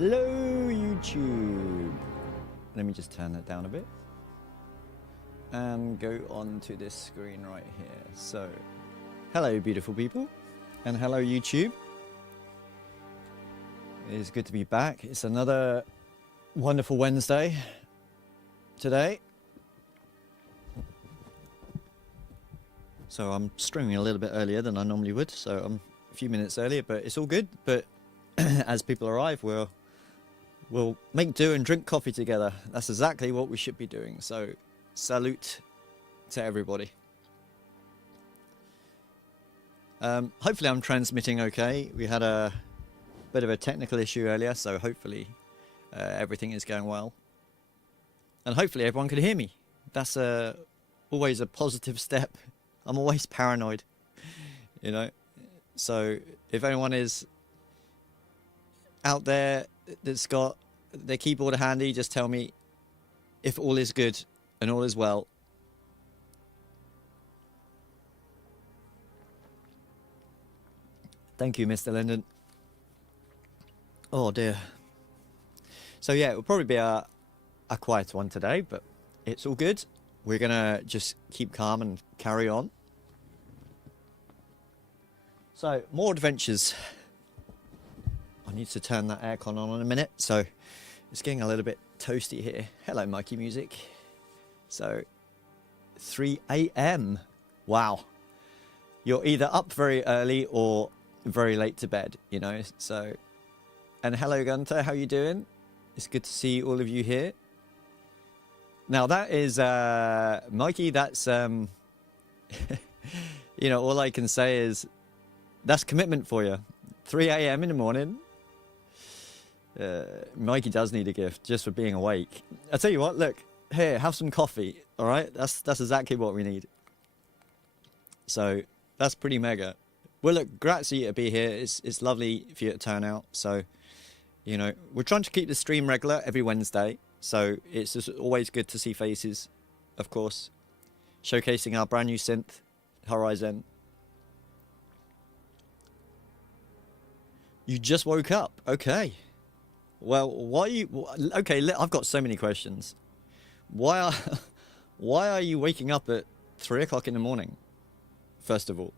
Hello, YouTube. Let me just turn that down a bit and go on to this screen right here. So, hello, beautiful people, and hello, YouTube. It is good to be back. It's another wonderful Wednesday today. So I'm streaming a little bit earlier than I normally would, so I'm a few minutes earlier, but it's all good. But as people arrive, we'll make do and drink coffee together. That's exactly what we should be doing. So salute to everybody. Hopefully I'm transmitting okay. We had a bit of a technical issue earlier, so hopefully everything is going well. And hopefully everyone can hear me. That's always a positive step. I'm always paranoid, you know. So if anyone is out there that's got their keyboard handy, just tell me if all is good and all is well. Thank you, Mr. Linden. Oh dear. So yeah, it will probably be a quiet one today, but it's all good. We're gonna just keep calm and carry on. So, more adventures. I need to turn that aircon on in a minute, so it's getting a little bit toasty here. Hello, Mikey Music. So, 3 a.m. Wow. You're either up very early or very late to bed, you know, so... And hello, Gunter, how you doing? It's good to see all of you here. Now, that is, Mikey, that's, you know, all I can say is, that's commitment for you. 3 a.m. in the morning. Mikey does need a gift just for being awake. I'll tell you what, look, here, have some coffee, all right? That's exactly what we need. So, that's pretty mega. Well, look, grazie to be here. It's lovely for you to turn out. So, you know, we're trying to keep the stream regular every Wednesday. So, it's just always good to see faces, of course. Showcasing our brand new synth, HORIZEN. You just woke up. Okay. Well, why are you... Okay, I've got so many questions. Why are you waking up at 3 o'clock in the morning, first of all?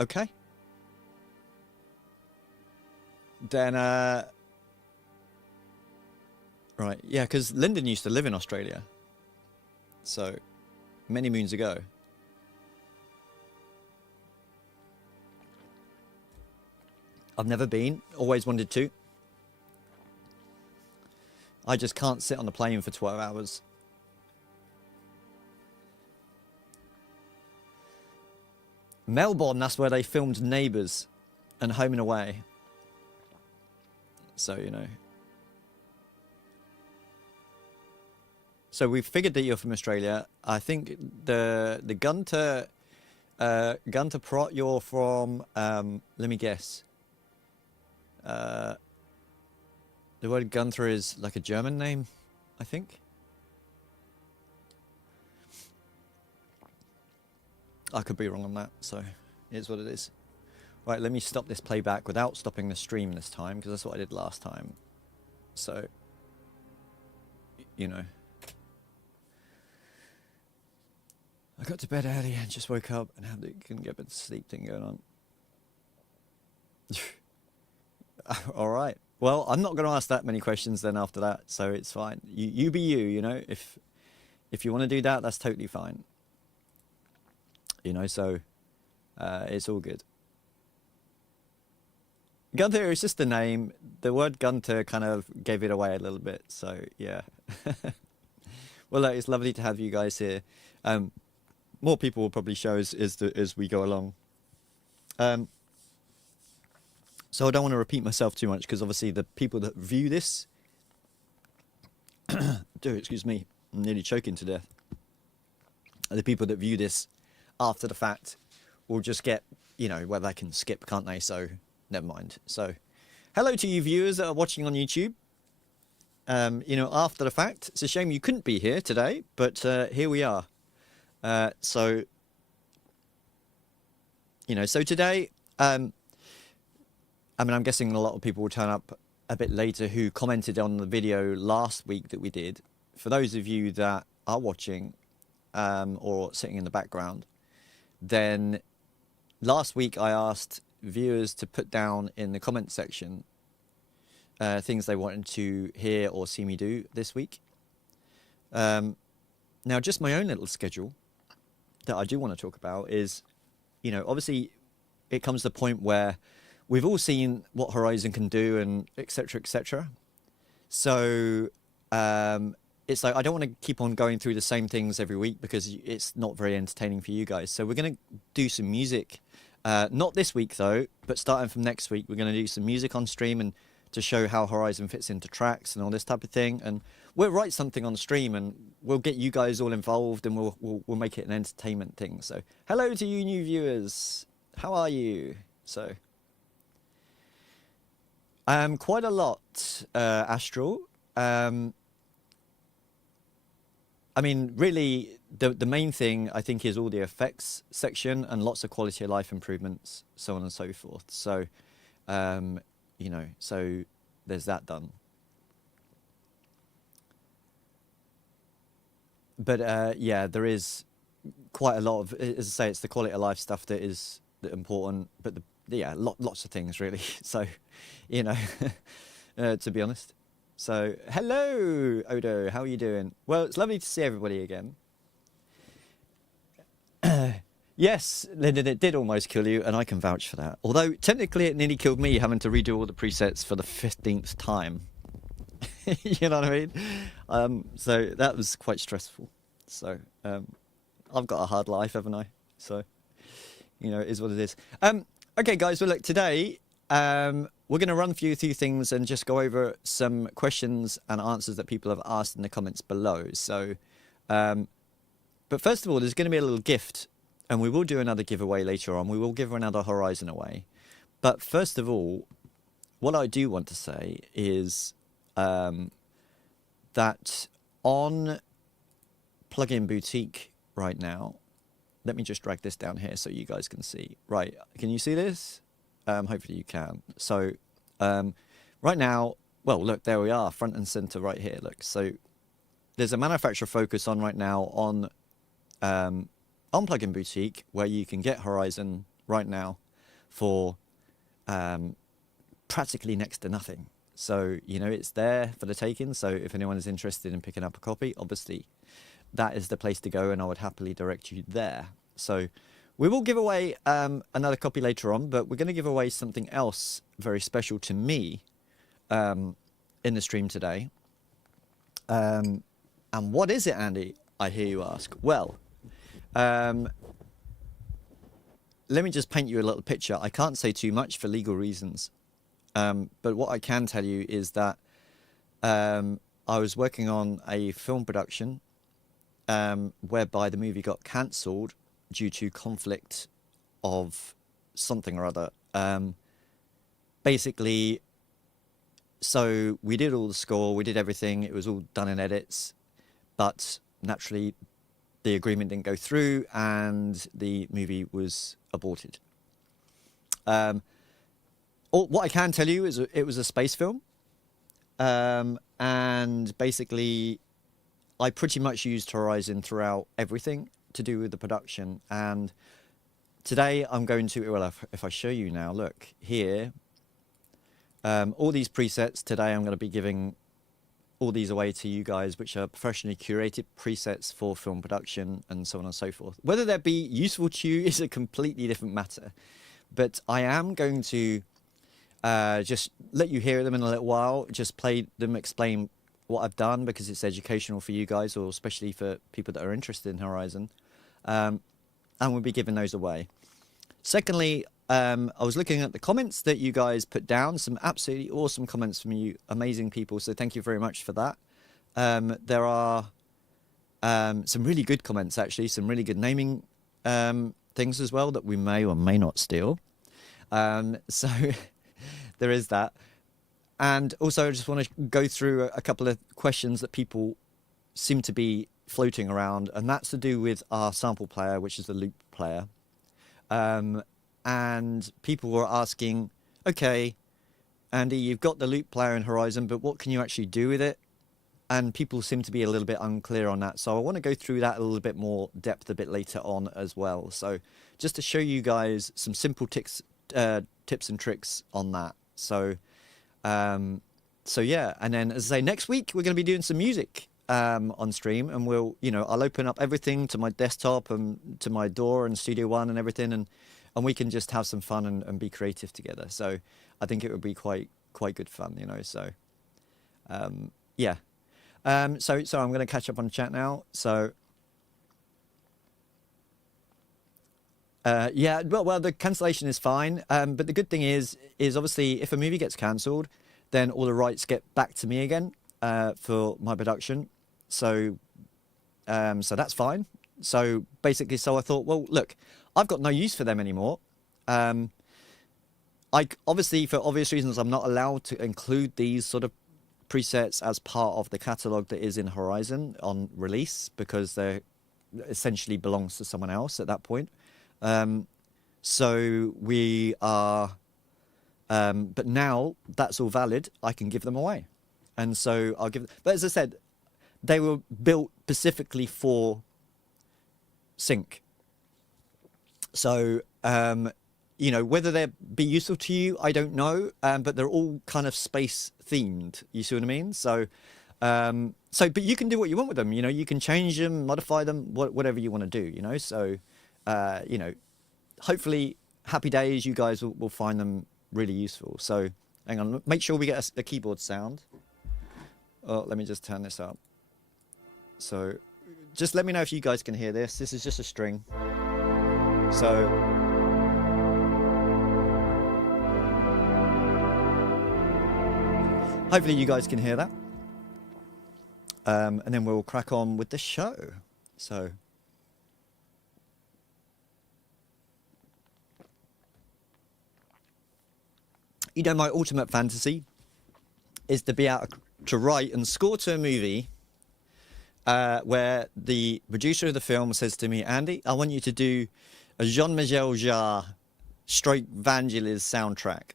Okay. Then, right, yeah, because Lyndon used to live in Australia. So, many moons ago. I've never been, always wanted to. I just can't sit on the plane for 12 hours. Melbourne, that's where they filmed Neighbours and Home and Away. So, you know. So we figured that you're from Australia. I think the Gunter Prot, you're from, let me guess. The word Gunther is like a German name, I think. I could be wrong on that, so it is what it is. Right, let me stop this playback without stopping the stream this time, because that's what I did last time. So, you know. I got to bed early and just woke up and couldn't get a bit of sleep thing going on. All right. Well, I'm not going to ask that many questions then after that, so it's fine. You be you, you know. If you want to do that, that's totally fine. You know, so it's all good. Gunther is just a name. The word Gunter kind of gave it away a little bit, so yeah. Well, it's lovely to have you guys here. More people will probably show as we go along. So I don't want to repeat myself too much, because obviously the people that view this... excuse me, I'm nearly choking to death. The people that view this after the fact will just get, you know, well, they can skip, can't they? So, never mind. So, hello to you viewers that are watching on YouTube. You know, after the fact. It's a shame you couldn't be here today, but here we are. So, you know, so today... I mean, I'm guessing a lot of people will turn up a bit later who commented on the video last week that we did. For those of you that are watching or sitting in the background, then last week I asked viewers to put down in the comment section things they wanted to hear or see me do this week. Now, just my own little schedule that I do want to talk about is, you know, obviously it comes to the point where we've all seen what Horizon can do and etc. etc. So it's like I don't want to keep on going through the same things every week because it's not very entertaining for you guys. So we're going to do some music. Not this week though, but starting from next week, we're going to do some music on stream and to show how Horizon fits into tracks and all this type of thing. And we'll write something on stream and we'll get you guys all involved and we'll make it an entertainment thing. So hello to you new viewers. How are you? So quite a lot, Astral. I mean, really, the main thing I think is all the effects section and lots of quality of life improvements, so on and so forth. So, you know, so there's that done. But yeah, there is quite a lot of, as I say, it's the quality of life stuff that is important. But yeah, lots of things really. So, you know, to be honest. So, hello, Odo. How are you doing? Well, it's lovely to see everybody again. Yes, Lyndon, it did almost kill you, and I can vouch for that. Although, technically, it nearly killed me having to redo all the presets for the 15th time. You know what I mean? So, that was quite stressful. So, I've got a hard life, haven't I? So, you know, it is what it is. Okay, guys, well, look, today, we're going to run through a few things and just go over some questions and answers that people have asked in the comments below. So, but first of all, there's going to be a little gift. And we will do another giveaway later on. We will give another Horizon away. But first of all, what I do want to say is that on Plugin Boutique right now, let me just drag this down here so you guys can see. Right, can you see this? Hopefully you can. So right now, well, look, there we are, front and center right here. Look, so there's a manufacturer focus on right now on Plugin Boutique, where you can get Horizon right now for practically next to nothing. So, you know, it's there for the taking. So if anyone is interested in picking up a copy, obviously that is the place to go, and I would happily direct you there. So we will give away another copy later on, but we're going to give away something else very special to me in the stream today. And what is it, Andy? I hear you ask. Well, let me just paint you a little picture. I can't say too much for legal reasons, but what I can tell you is that I was working on a film production whereby the movie got cancelled due to conflict of something or other. Basically, so we did all the score, we did everything, it was all done in edits, but naturally the agreement didn't go through and the movie was aborted. What I can tell you is it was a space film, and basically I pretty much used Horizon throughout everything to do with the production. And today I'm going to, well, if I show you now, look here, all these presets today, I'm going to be giving all these away to you guys, which are professionally curated presets for film production and so on and so forth. Whether they'll be useful to you is a completely different matter, but I am going to just let you hear them in a little while, just play them, explain what I've done, because it's educational for you guys, or especially for people that are interested in Horizon, and we'll be giving those away. Secondly, I was looking at the comments that you guys put down, some absolutely awesome comments from you, amazing people, so thank you very much for that. There are some really good comments, actually, some really good naming things as well that we may or may not steal. So there is that. And also I just want to go through a couple of questions that people seem to be floating around, and that's to do with our sample player, which is the loop player. And people were asking, okay, Andy, you've got the loop player in Horizon, but what can you actually do with it? And people seem to be a little bit unclear on that. So I want to go through that a little bit more depth a bit later on as well. So just to show you guys some simple tips and tricks on that. So, so yeah, and then as I say, next week we're going to be doing some music on stream, and we'll, I'll open up everything to my desktop and to my DAW and Studio One and everything, and we can just have some fun and be creative together. So I think it would be quite good fun, So yeah. So I'm going to catch up on chat now. So yeah, well, the cancellation is fine. But the good thing is obviously if a movie gets cancelled, then all the rights get back to me again for my production. So so that's fine. So basically, I thought, well, look, I've got no use for them anymore. Obviously, for obvious reasons, I'm not allowed to include these sort of presets as part of the catalog that is in Horizon on release, because they essentially belongs to someone else at that point. So we are, but now that's all valid, I can give them away. And so I'll give, but as I said, they were built specifically for sync. So, whether they be useful to you, I don't know, but they're all kind of space themed. You see what I mean? So, but you can do what you want with them. You can change them, modify them, whatever you want to do. So, hopefully, happy days. You guys will find them really useful. So, hang on, make sure we get a keyboard sound. Oh, let me just turn this up. So, just let me know if you guys can hear this. This is just a string. So. Hopefully you guys can hear that. And then we'll crack on with the show. So. My ultimate fantasy is to be able to write and score to a movie where the producer of the film says to me, Andy, I want you to do a Jean-Michel Jarre stroke Vangelis soundtrack,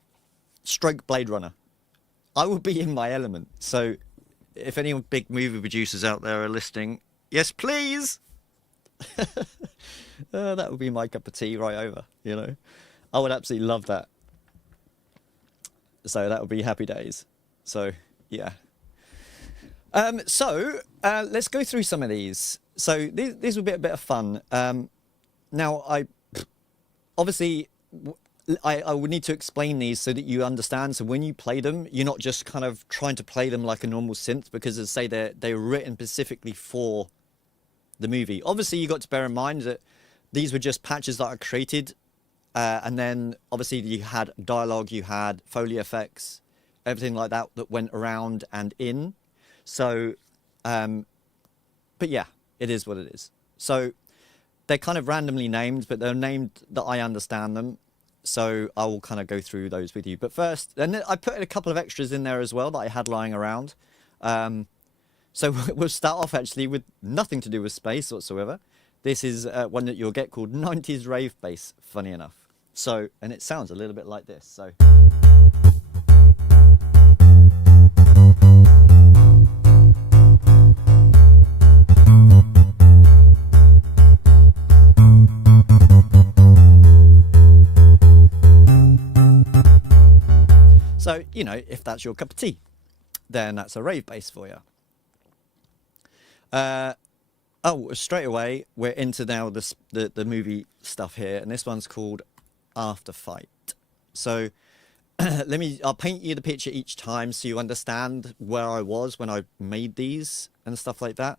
stroke Blade Runner. I will be in my element. So if any big movie producers out there are listening, yes, please. That would be my cup of tea right over, I would absolutely love that. So that would be happy days. So, yeah. Let's go through some of these. So these will be a bit of fun. Now, obviously, I would need to explain these so that you understand. So when you play them, you're not just kind of trying to play them like a normal synth, because as I say, they're written specifically for the movie. Obviously, you got to bear in mind that these were just patches that I created. And then obviously you had dialogue, you had Foley effects, everything like that went around and in. So, but yeah, it is what it is. So they're kind of randomly named, but they're named that I understand them. So I will kind of go through those with you. But first, and then I put a couple of extras in there as well that I had lying around. So we'll start off actually with nothing to do with space whatsoever. This is one that you'll get called 90s Rave Bass, funny enough. So, and it sounds a little bit like this. So. So, if that's your cup of tea, then that's a rave bass for you. Straight away, we're into now the movie stuff here, and this one's called After Fight. So I'll paint you the picture each time so you understand where I was when I made these and stuff like that.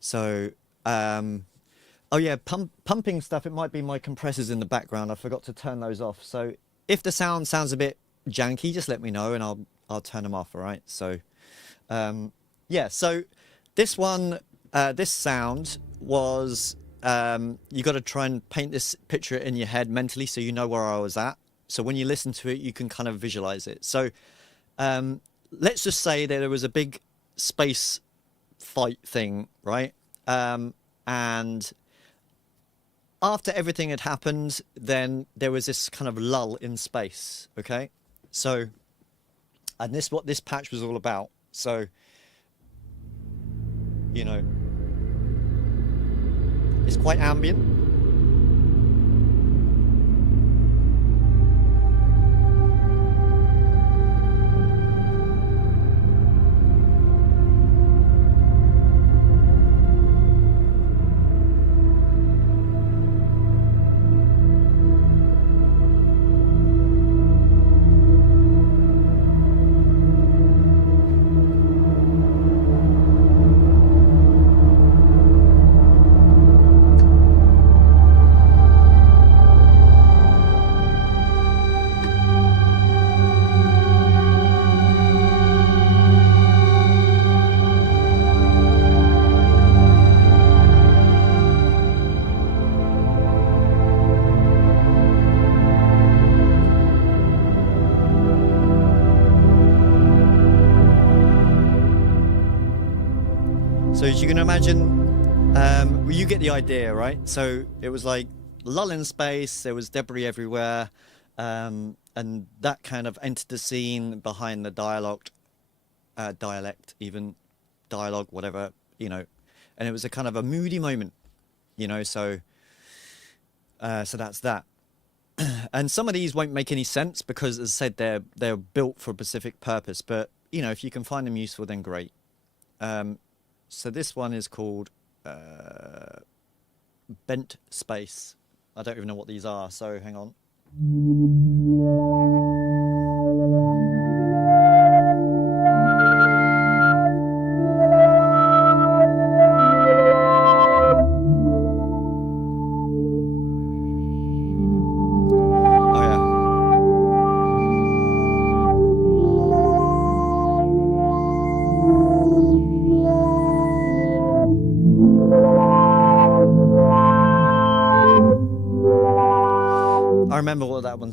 So, oh yeah, pumping stuff, it might be my compressors in the background. I forgot to turn those off. So if the sound sounds a bit janky, just let me know and I'll turn them off, all right? So, yeah, so this one, this sound was, you got to try and paint this picture in your head mentally so you know where I was at. So when you listen to it, you can kind of visualize it. So let's just say that there was a big space fight thing, right? And after everything had happened, then there was this kind of lull in space, okay? So And this what this patch was all about. So, you know, it's quite ambient. So as you can imagine, well, you get the idea, right? So it was like lull in space, there was debris everywhere, and that kind of entered the scene behind the dialogue, whatever, you know, and it was a kind of a moody moment, you know, so that's that. And some of these won't make any sense because, as I said, they're built for a specific purpose, but, you know, if you can find them useful, then great. So this one is called Bent Space. I don't even know what these are, so hang on. I remember what that one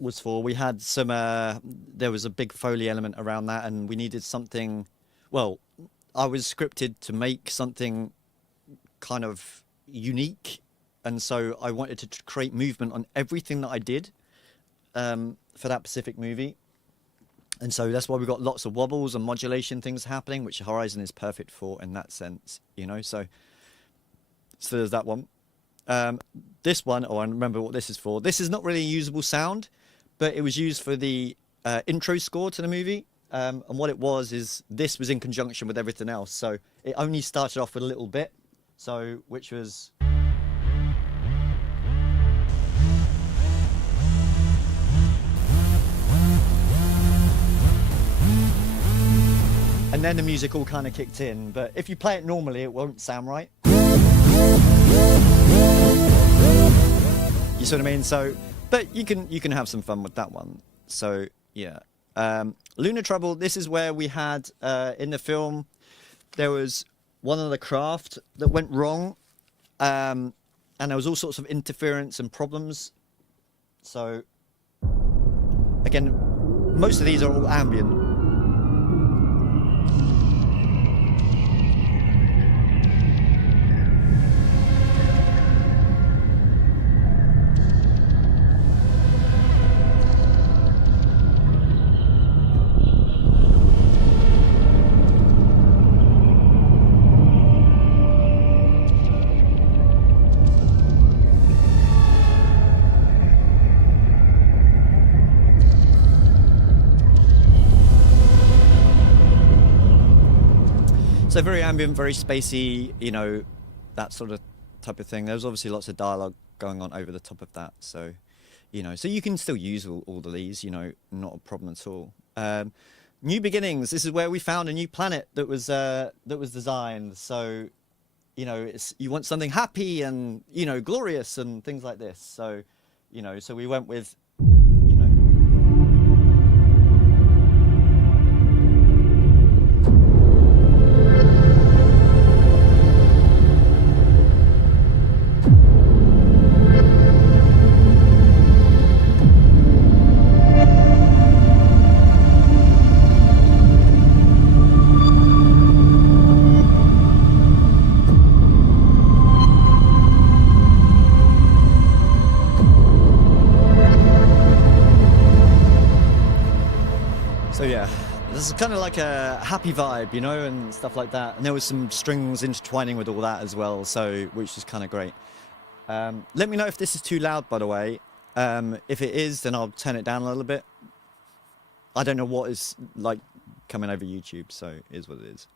was for. We had some, there was a big Foley element around that, and we needed something, well, I was scripted to make something kind of unique, and so I wanted to create movement on everything that I did for that specific movie. And so that's why we got lots of wobbles and modulation things happening, which Horizon is perfect for in that sense, you know, so there's that one. This one, I remember what this is for. This is not really a usable sound, but it was used for the intro score to the movie. And what it was is this was in conjunction with everything else. So it only started off with a little bit, so which was... And then the music all kind of kicked in. But if you play it normally, it won't sound right. You see what I mean? So, but you can have some fun with that one. So yeah, Lunar Trouble. This is where we had in the film there was one of the craft that went wrong, and there was all sorts of interference and problems. So again, most of these are all ambient. So very ambient, very spacey, you know, that sort of type of thing. There's obviously lots of dialogue going on over the top of that. So, you know, so you can still use all of these, you know, not a problem at all. New Beginnings. This is where we found a new planet that was designed. So, you know, you want something happy and, you know, glorious and things like this. So, you know, so we went with, you know. this is kind of like a happy vibe, you know, and stuff like that. And there was some strings intertwining with all that as well, so which is kind of great. Let me know if this is too loud, by the way. If it is, then I'll turn it down a little bit. I don't know what is like coming over YouTube, so it is what it is.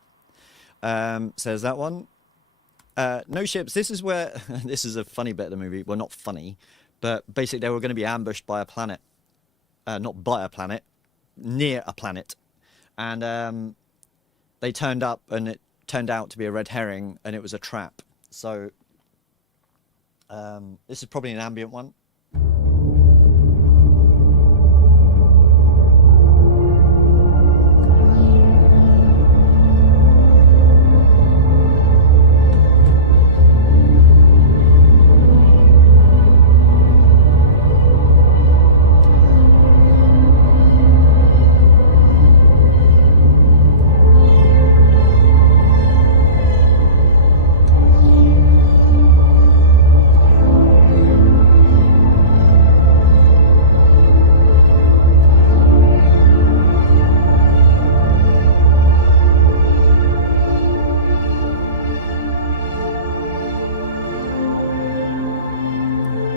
So there's that one. No ships. This is where this is a funny bit of the movie. Well, not funny, but basically they were going to be ambushed by a planet. Not by a planet, near a planet. And they turned up, and it turned out to be a red herring, and it was a trap. So this is probably an ambient one.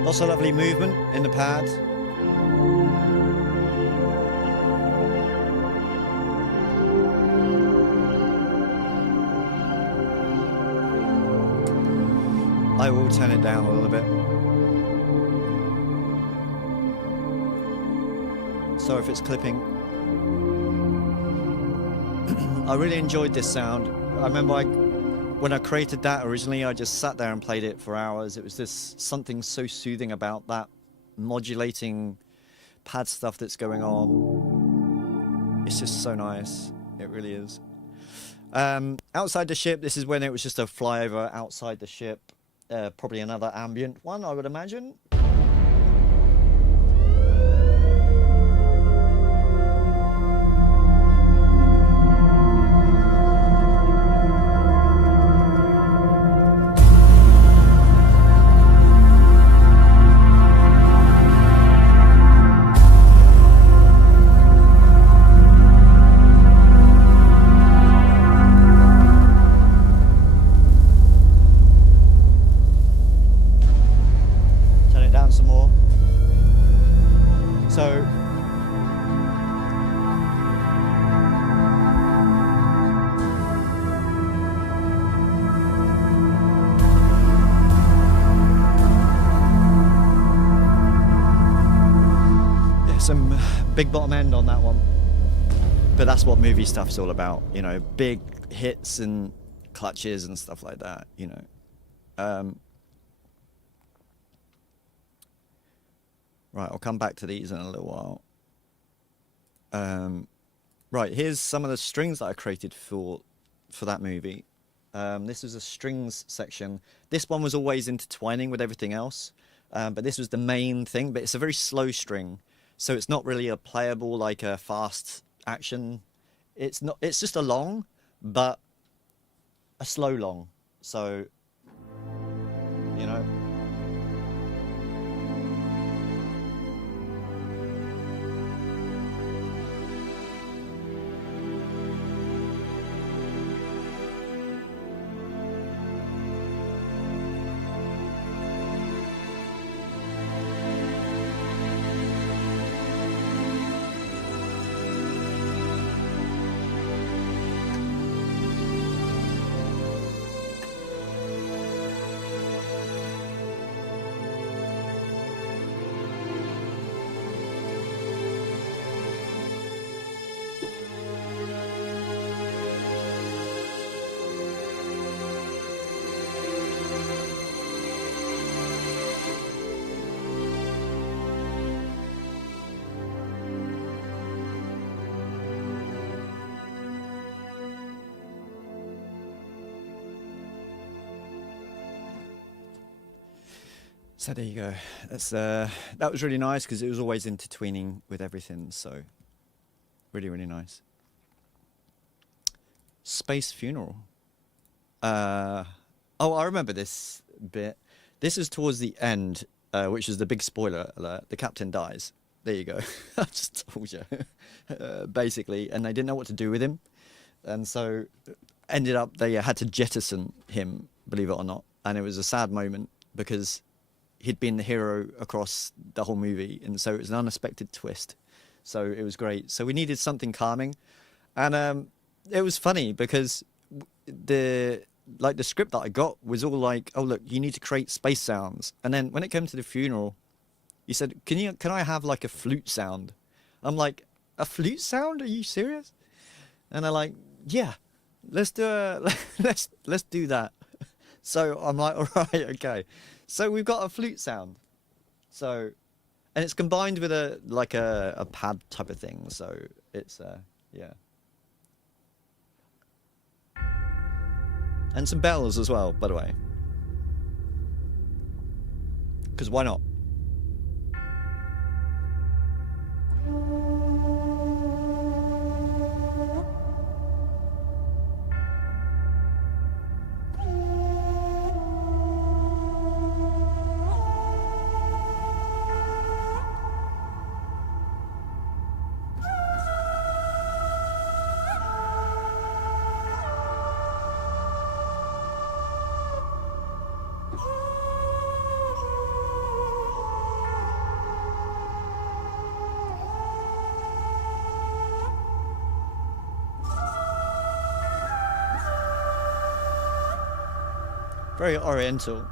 Lots of lovely movement in the pad. I will turn it down a little bit. Sorry if it's clipping. I really enjoyed this sound. I remember when I created that originally, I just sat there and played it for hours. It was just something so soothing about that modulating pad stuff that's going on. It's just so nice. It really is. Outside the ship, this is when it was just a flyover outside the ship. Probably another ambient one, I would imagine. Some big bottom end on that one, but that's what movie stuff's all about, you know, big hits and clutches and stuff like that, you know. Right, I'll come back to these in a little while. Right, here's some of the strings that I created for that movie. This was a strings section. This one was always intertwining with everything else, but this was the main thing, but it's a very slow string. So it's not really a playable, like a fast action. It's not. It's just a long, but a slow long. So, you know. So there you go. That's that was really nice because it was always intertwining with everything. So really, really nice. Space Funeral. Oh, I remember this bit. This is towards the end, which is the big spoiler alert. The captain dies. There you go. I just told you. Basically, and they didn't know what to do with him. And so ended up they had to jettison him, believe it or not. And it was a sad moment because he'd been the hero across the whole movie. And so it was an unexpected twist. So it was great. So we needed something calming. And it was funny because the script that I got was all like, oh, look, you need to create space sounds. And then when it came to the funeral, he said, can I have like a flute sound? I'm like, a flute sound? Are you serious? And they're like, yeah, let's do let's do that. So I'm like, all right, okay. So we've got a flute sound. So, and it's combined with a pad type of thing. So it's yeah. And some bells as well, by the way. Because why not? Very oriental.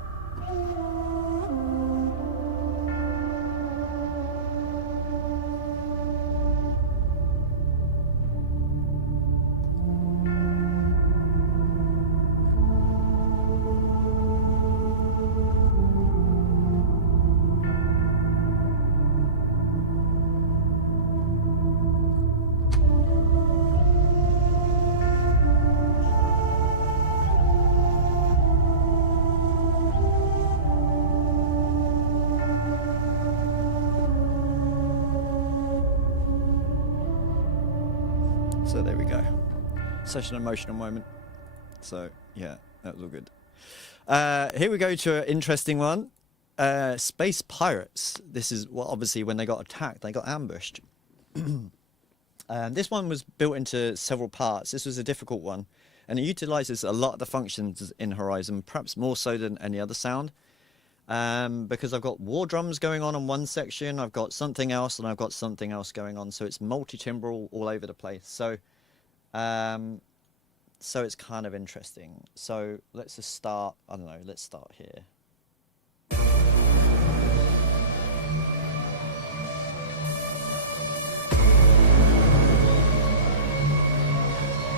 So there we go. Such an emotional moment. So yeah, that was all good. Here we go to an interesting one. Space pirates. This is well, obviously when they got attacked, they got ambushed. This one was built into several parts. This was a difficult one, and it utilizes a lot of the functions in Horizon, perhaps more so than any other sound. Because I've got war drums going on one section, I've got something else, and I've got something else going on. So it's multi-timbral all over the place. So, so it's kind of interesting. So let's just start. I don't know. Let's start here.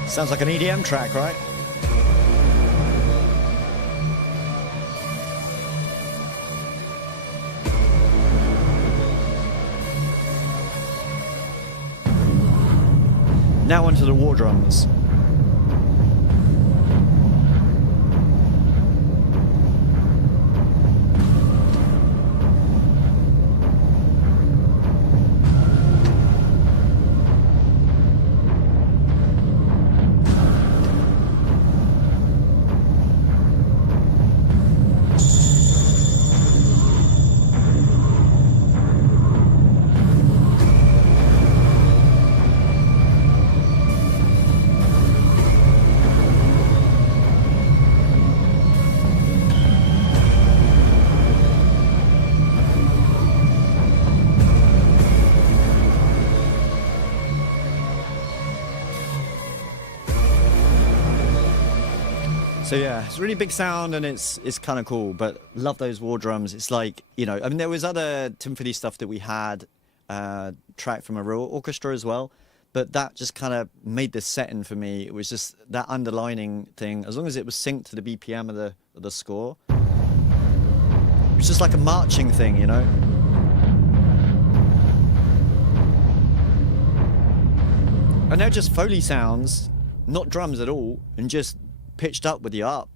Sounds like an EDM track, right? Now onto the war drums. So yeah, it's a really big sound and it's kind of cool, but love those war drums. It's like, you know, I mean, there was other symphony stuff that we had tracked from a real orchestra as well, but that just kind of made the setting for me. It was just that underlining thing, as long as it was synced to the BPM of the score. It was just like a marching thing, you know? And they're just Foley sounds, not drums at all, and just pitched up with the up,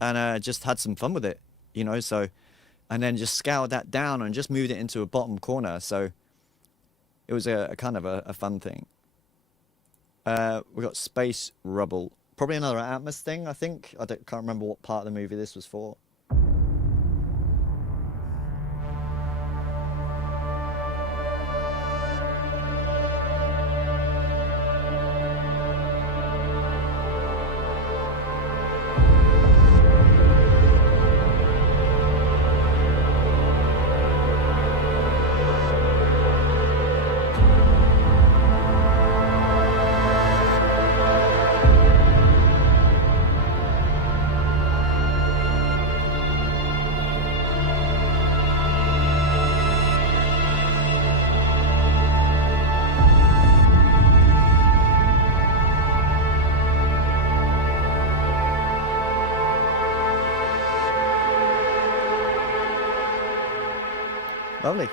and just had some fun with it, you know. So, and then just scaled that down and just moved it into a bottom corner. So it was a kind of a fun thing. We got Space Rubble, probably another Atmos thing, I think. Can't remember what part of the movie this was for. Lovely.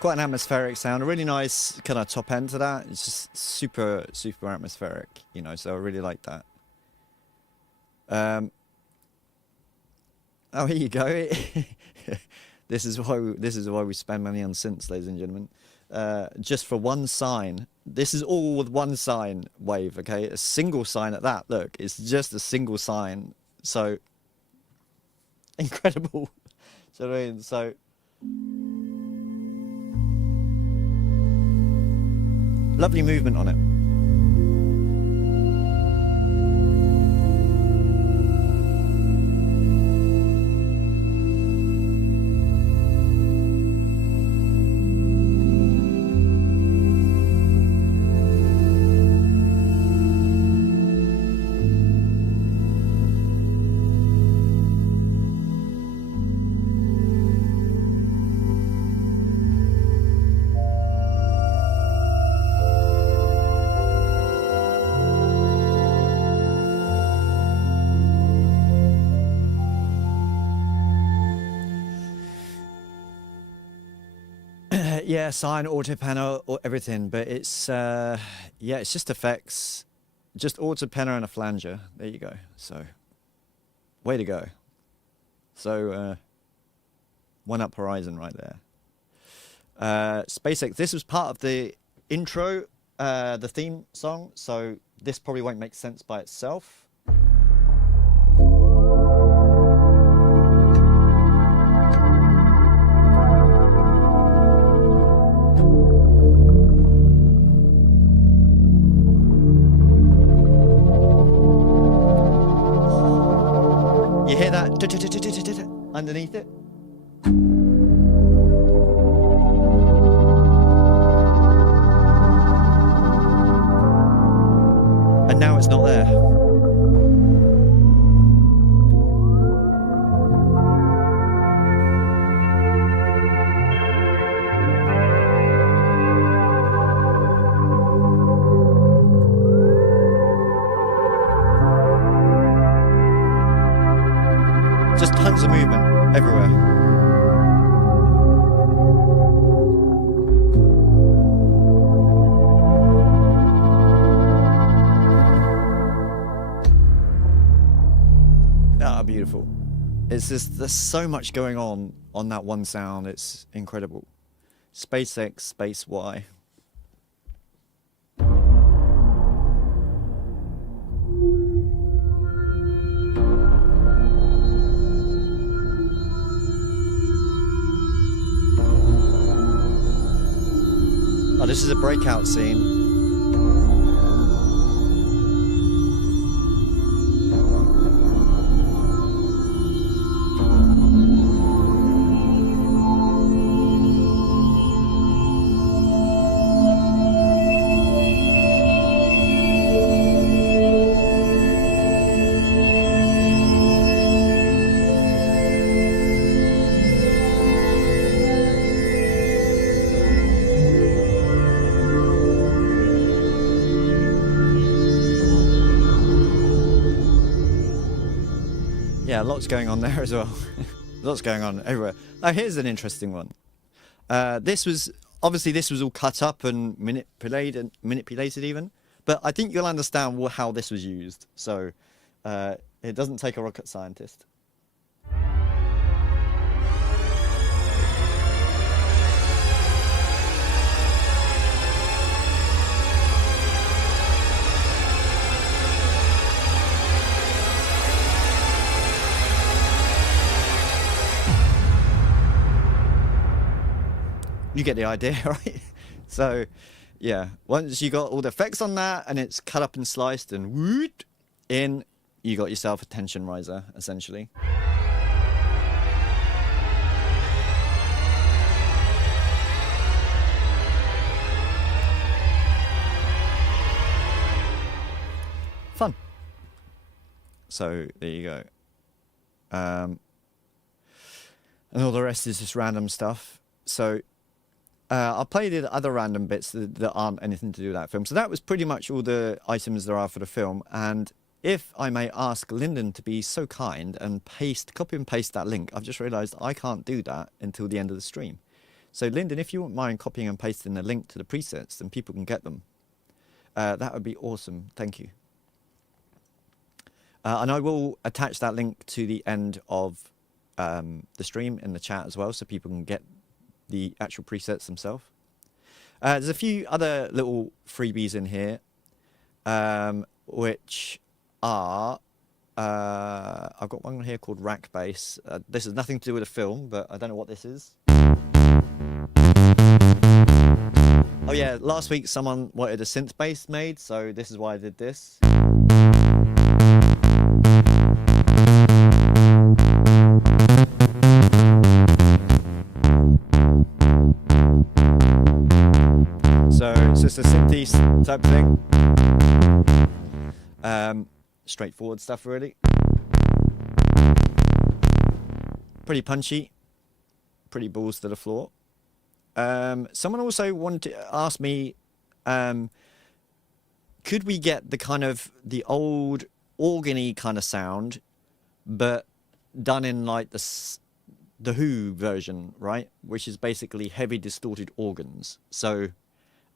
Quite an atmospheric sound, a really nice kind of top end to that. It's just super, super atmospheric, you know, so I really like that. Oh, here you go. This is why we spend money on synths, ladies and gentlemen. Just for one sine. This is all with one sine wave, okay? A single sine at that. Look, it's just a single sine. So incredible. So I mean, so lovely movement on it. Yeah, sine, auto panel, or everything, but it's yeah, it's just effects, just auto panel and a flanger. There you go. So, way to go. So, one up Horizon right there. SpaceX. This was part of the intro, the theme song. So this probably won't make sense by itself. You hear that underneath it? And now it's not there. Just tons of movement everywhere. Ah, beautiful. It's just, there's so much going on that one sound. It's incredible. Space X, Space Y. Oh, this is a breakout scene. Yeah, lots going on there as well. Lots going on everywhere. Oh, here's an interesting one. This was all cut up and manipulated even, but I think you'll understand how this was used. So it doesn't take a rocket scientist. You get the idea, right? So, yeah, once you got all the effects on that and it's cut up and sliced and whoot in, you got yourself a tension riser, essentially. Fun. So, there you go. And all the rest is just random stuff. So, I'll play the other random bits that aren't anything to do with that film. So that was pretty much all the items there are for the film. And if I may ask Lyndon to be so kind and copy and paste that link. I've just realised I can't do that until the end of the stream. So Lyndon, if you wouldn't mind copying and pasting the link to the presets, then people can get them. That would be awesome. Thank you. And I will attach that link to the end of the stream in the chat as well, so people can get the actual presets themselves. There's a few other little freebies in here, which are, I've got one here called Rack Bass. This has nothing to do with a film, but I don't know what this is. Oh yeah, last week someone wanted a synth bass made, so this is why I did this. So it's just a synthy type thing. Straightforward stuff, really. Pretty punchy. Pretty balls to the floor. Someone also wanted to ask me, could we get the kind of the old organy kind of sound, but done in like the Who version, right? Which is basically heavy distorted organs. So,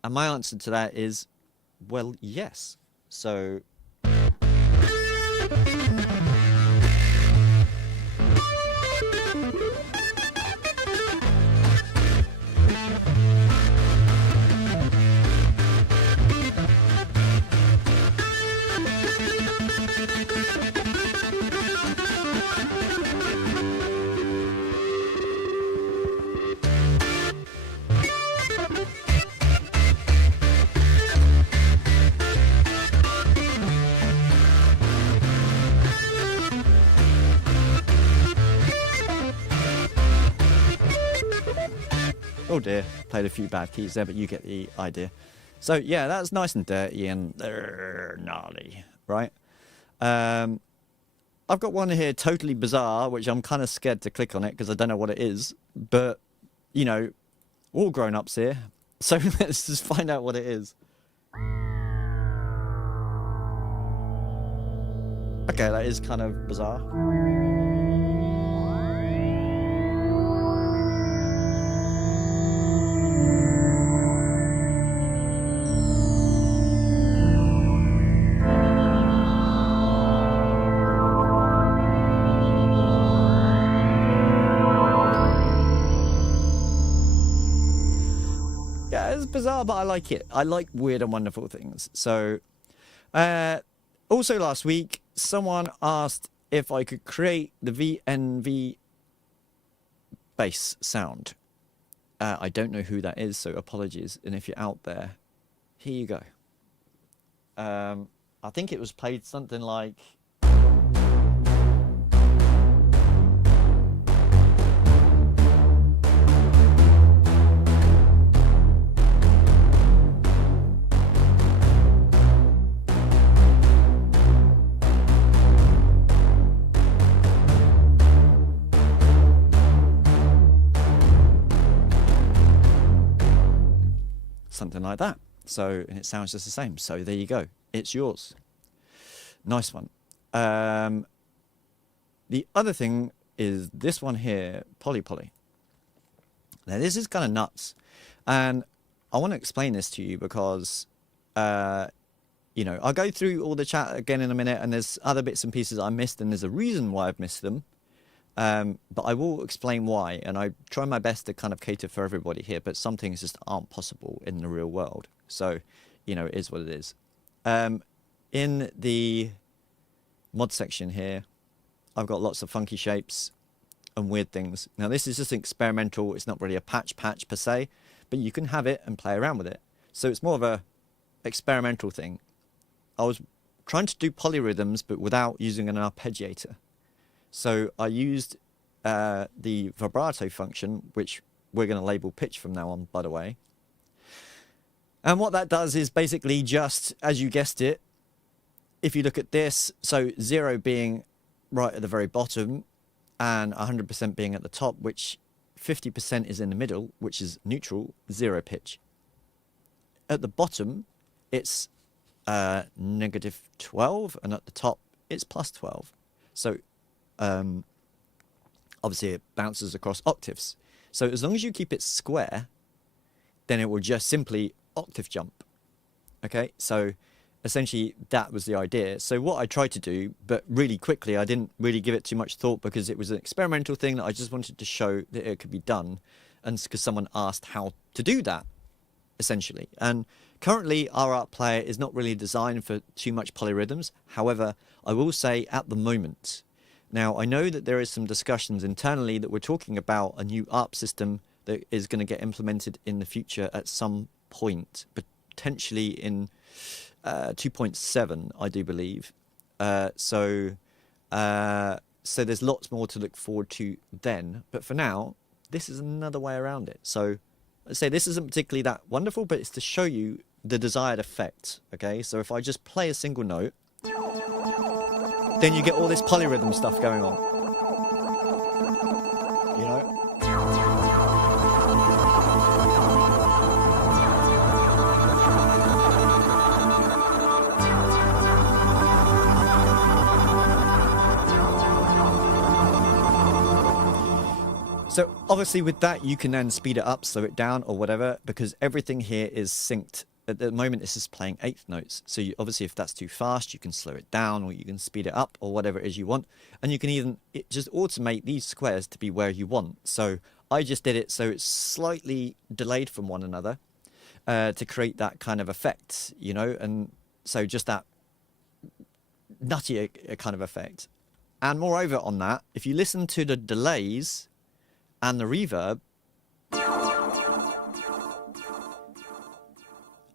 and my answer to that is, well, yes. So. Oh dear, played a few bad keys there, but you get the idea. So yeah, that's nice and dirty and gnarly, right? I've got one here totally bizarre, which I'm kind of scared to click on it because I don't know what it is. But, you know, all grown-ups here, so let's just find out what it is. Okay, that is kind of bizarre. Bizarre, but I like it. I like weird and wonderful things. So also last week someone asked if I could create the VNV bass sound. I don't know who that is, so apologies, and if you're out there, here you go. I think it was played something like something like that. So, and it sounds just the same. So there you go. It's yours. Nice one. The other thing is this one here, Polly Polly. Now this is kind of nuts. And I want to explain this to you because, you know, I'll go through all the chat again in a minute, and there's other bits and pieces I missed, and there's a reason why I've missed them. But I will explain why, and I try my best to kind of cater for everybody here, but some things just aren't possible in the real world. So, you know, it is what it is. In the mod section here, I've got lots of funky shapes and weird things. Now, this is just experimental. It's not really a patch per se, but you can have it and play around with it. So it's more of a experimental thing. I was trying to do polyrhythms, but without using an arpeggiator. So I used the vibrato function, which we're going to label pitch from now on, by the way. And what that does is basically just, as you guessed it, if you look at this, so 0 being right at the very bottom and 100% being at the top, which 50% is in the middle, which is neutral, 0 pitch. At the bottom, it's -12, and at the top it's +12. So obviously it bounces across octaves. So as long as you keep it square, then it will just simply octave jump. Okay, so essentially that was the idea. So what I tried to do, but really quickly, I didn't really give it too much thought because it was an experimental thing that I just wanted to show that it could be done, and because someone asked how to do that, essentially. And currently our art player is not really designed for too much polyrhythms. However, I will say at the moment, now I know that there is some discussions internally that we're talking about a new ARP system that is going to get implemented in the future at some point, potentially in 2.7, I do believe. So there's lots more to look forward to then. But for now, this is another way around it. So let's say this isn't particularly that wonderful, but it's to show you the desired effect. Okay, so if I just play a single note, then you get all this polyrhythm stuff going on. You know? So obviously with that, you can then speed it up, slow it down or whatever, because everything here is synced. At the moment, this is playing eighth notes. So obviously if that's too fast, you can slow it down or you can speed it up or whatever it is you want. And you can even just automate these squares to be where you want. So I just did it so it's slightly delayed from one another to create that kind of effect, you know, and so just that nutty kind of effect. And moreover on that, if you listen to the delays and the reverb,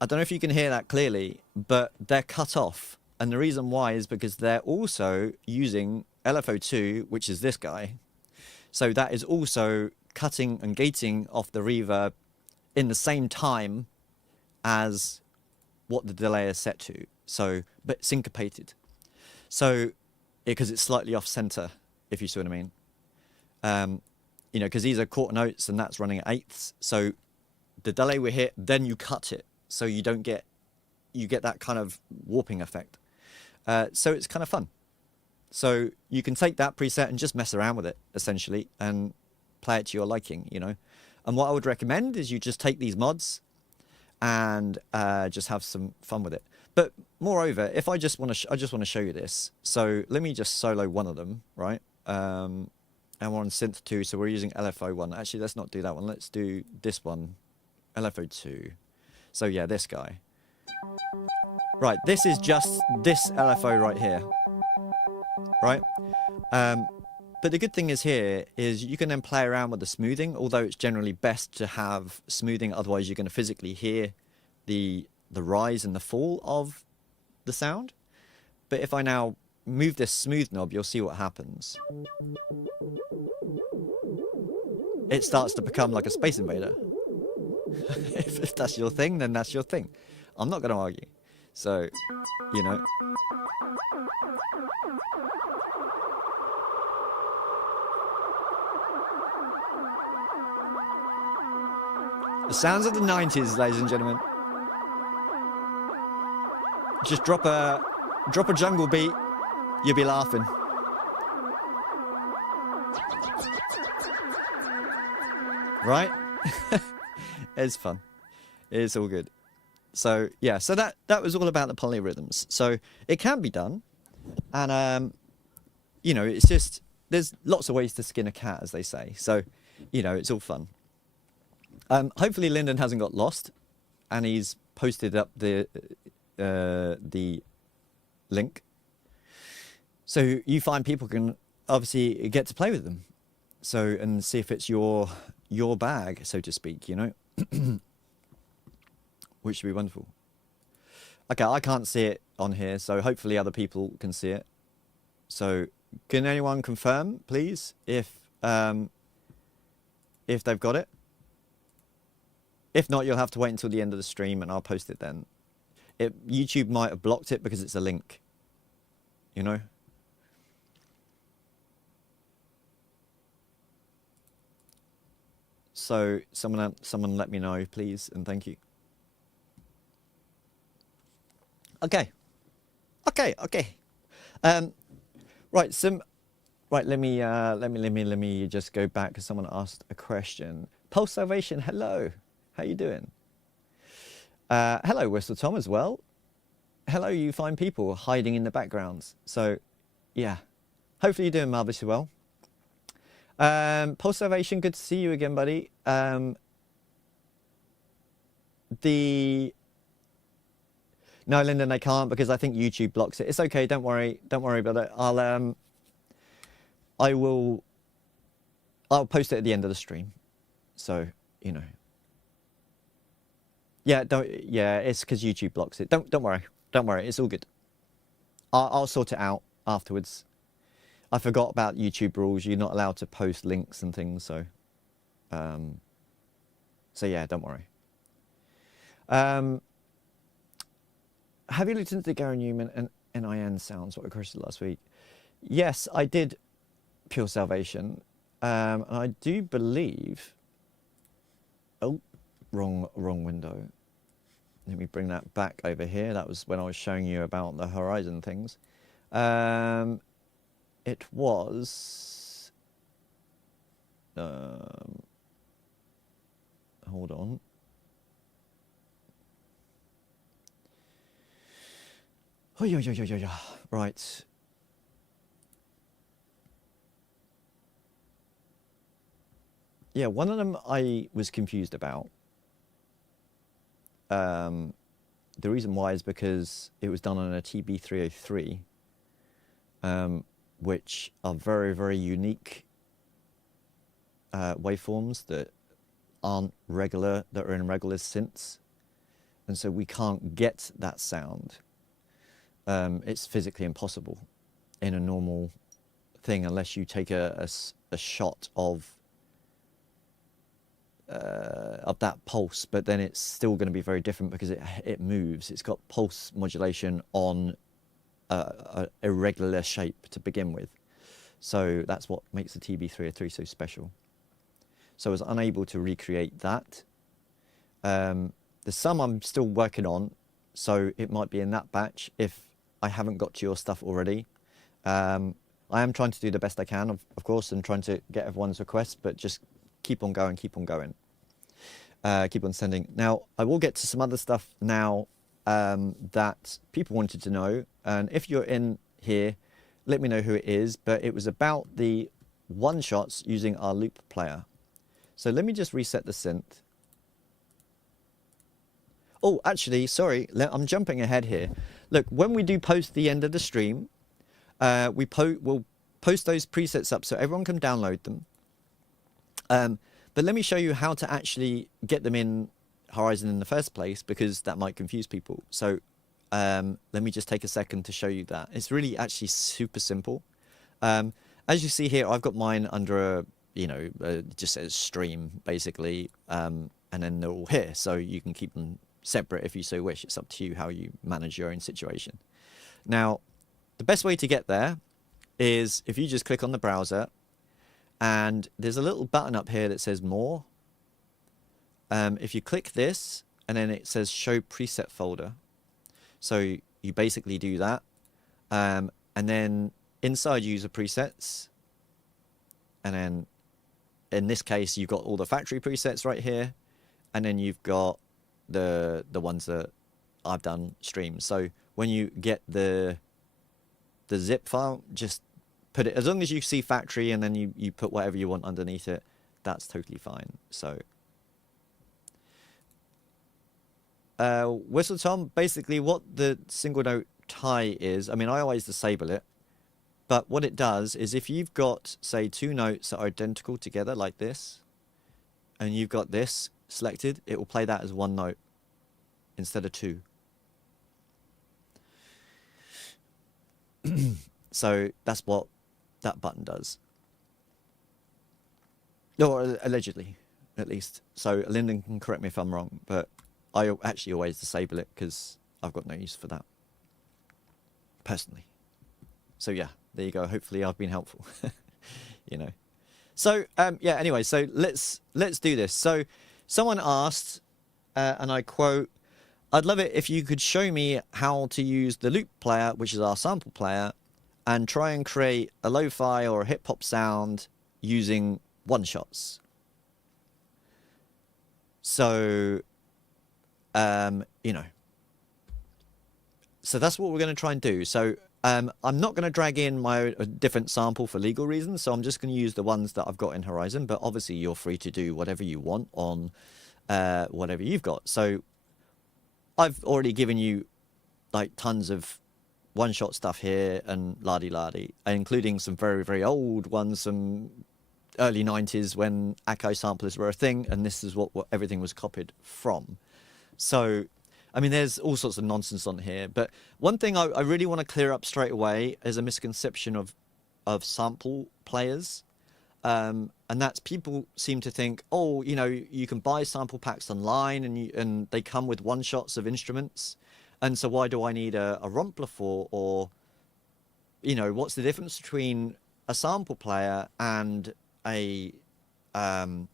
I don't know if you can hear that clearly, but they're cut off. And the reason why is because they're also using LFO2, which is this guy. So that is also cutting and gating off the reverb in the same time as what the delay is set to. So, but syncopated. So, because it's slightly off center, if you see what I mean. You know, because these are quarter notes and that's running at eighths. So the delay we hit, then you cut it. So you don't get, you get that kind of warping effect. So it's kind of fun. So you can take that preset and just mess around with it, essentially, and play it to your liking, you know. And what I would recommend is you just take these mods and just have some fun with it. But moreover, if I just want to show you this. So let me just solo one of them, right? And we're on synth 2, so we're using LFO1. Actually, let's not do that one. Let's do this one, LFO2. So yeah, this guy. Right, this is just this LFO right here. Right? But the good thing is here is you can then play around with the smoothing, although it's generally best to have smoothing, otherwise you're going to physically hear the rise and the fall of the sound. But if I now move this smooth knob, you'll see what happens. It starts to become like a Space Invader. If that's your thing, then that's your thing. I'm not going to argue. So, you know. The sounds of the 90s, ladies and gentlemen. Just drop a jungle beat, you'll be laughing. Right? It's fun. It's all good. So yeah, so that was all about the polyrhythms. So it can be done, and you know, it's just there's lots of ways to skin a cat, as they say. So you know, it's all fun. Hopefully Lyndon hasn't got lost, and he's posted up the link, so you find people can obviously get to play with them. So and see if it's your bag, so to speak. You know. Which should be wonderful. Okay, I can't see it on here, so hopefully other people can see it. So, can anyone confirm, please, if they've got it? If not, you'll have to wait until the end of the stream, and I'll post it then. YouTube might have blocked it because it's a link. You know. So someone let me know, please, and thank you. Okay. Right. Right. Let me just go back because someone asked a question. Pulse Salvation. Hello. How you doing? Hello, Whistle Tom as well. Hello, you fine people hiding in the backgrounds. So, yeah. Hopefully you're doing marvelously well. Pulse Salvation, good to see you again, buddy. No, Lyndon, I can't because I think YouTube blocks it. It's okay, don't worry about it. I'll post it at the end of the stream. So, you know. Yeah, it's because YouTube blocks it. Don't worry. Don't worry, it's all good. I'll sort it out afterwards. I forgot about YouTube rules. You're not allowed to post links and things, so yeah, don't worry. Have you looked into the Gary Newman and NIN sounds, what I requested last week? Yes, I did, Pure Salvation. And I do believe... Oh, wrong window. Let me bring that back over here. That was when I was showing you about the Horizon things. It was... hold on. Oh, yeah. Right. Yeah, one of them I was confused about. The reason why is because it was done on a TB303, which are very, very unique waveforms that aren't regular, that are in regular synths. And so we can't get that sound. It's physically impossible in a normal thing unless you take a shot of that pulse, but then it's still going to be very different because it moves. It's got pulse modulation on a irregular shape to begin with. So that's what makes the TB303 so special. So I was unable to recreate that. There's some I'm still working on, so it might be in that batch if I haven't got to your stuff already. I am trying to do the best I can, of course, and trying to get everyone's requests, but just keep on going, keep on sending. Now, I will get to some other stuff now that people wanted to know. And if you're in here, let me know who it is. But it was about the one-shots using our loop player. So let me just reset the synth. Oh, actually, sorry, I'm jumping ahead here. Look, when we do post the end of the stream, we'll post those presets up so everyone can download them. But let me show you how to actually get them in Horizon in the first place, because that might confuse people. So let me just take a second to show you that. It's really actually super simple. As you see here, I've got mine under a, it just says stream, basically, and then they're all here. So you can keep them separate if you so wish. It's up to you how you manage your own situation. Now, the best way to get there is if you just click on the browser, and there's a little button up here that says more. If you click this, and then it says show preset folder. So you basically do that. And then inside user presets, and then in this case, you've got all the factory presets right here. And then you've got the ones that I've done streams. So when you get the zip file, just put it, as long as you see factory and then you put whatever you want underneath it, that's totally fine. So Whistle Tom, basically what the single note tie is, I mean, I always disable it, but what it does is if you've got, say, two notes that are identical together like this, and you've got this selected, it will play that as one note instead of two. So that's what that button does. Or allegedly, at least. So Lyndon can correct me if I'm wrong, but I actually always disable it because I've got no use for that, personally. So yeah, there you go. Hopefully I've been helpful. So yeah, anyway, so let's do this. So someone asked, and I quote, I'd love it if you could show me how to use the loop player, which is our sample player, and try and create a lo-fi or a hip-hop sound using one-shots. So, you know, so that's what we're going to try and do. So I'm not going to drag in my different sample for legal reasons, so I'm just going to use the ones that I've got in Horizon, but obviously you're free to do whatever you want on whatever you've got. So I've already given you like tons of one-shot stuff here and la-di-la-di, including some very, very old ones, some early 90s when Acco samplers were a thing, and this is what everything was copied from. So, I mean, there's all sorts of nonsense on here, but one thing I really want to clear up straight away is a misconception of sample players. And that's people seem to think, oh, you know, you can buy sample packs online and they come with one-shots of instruments. And so why do I need a Rompler for? Or, you know, what's the difference between a sample player and a Rompler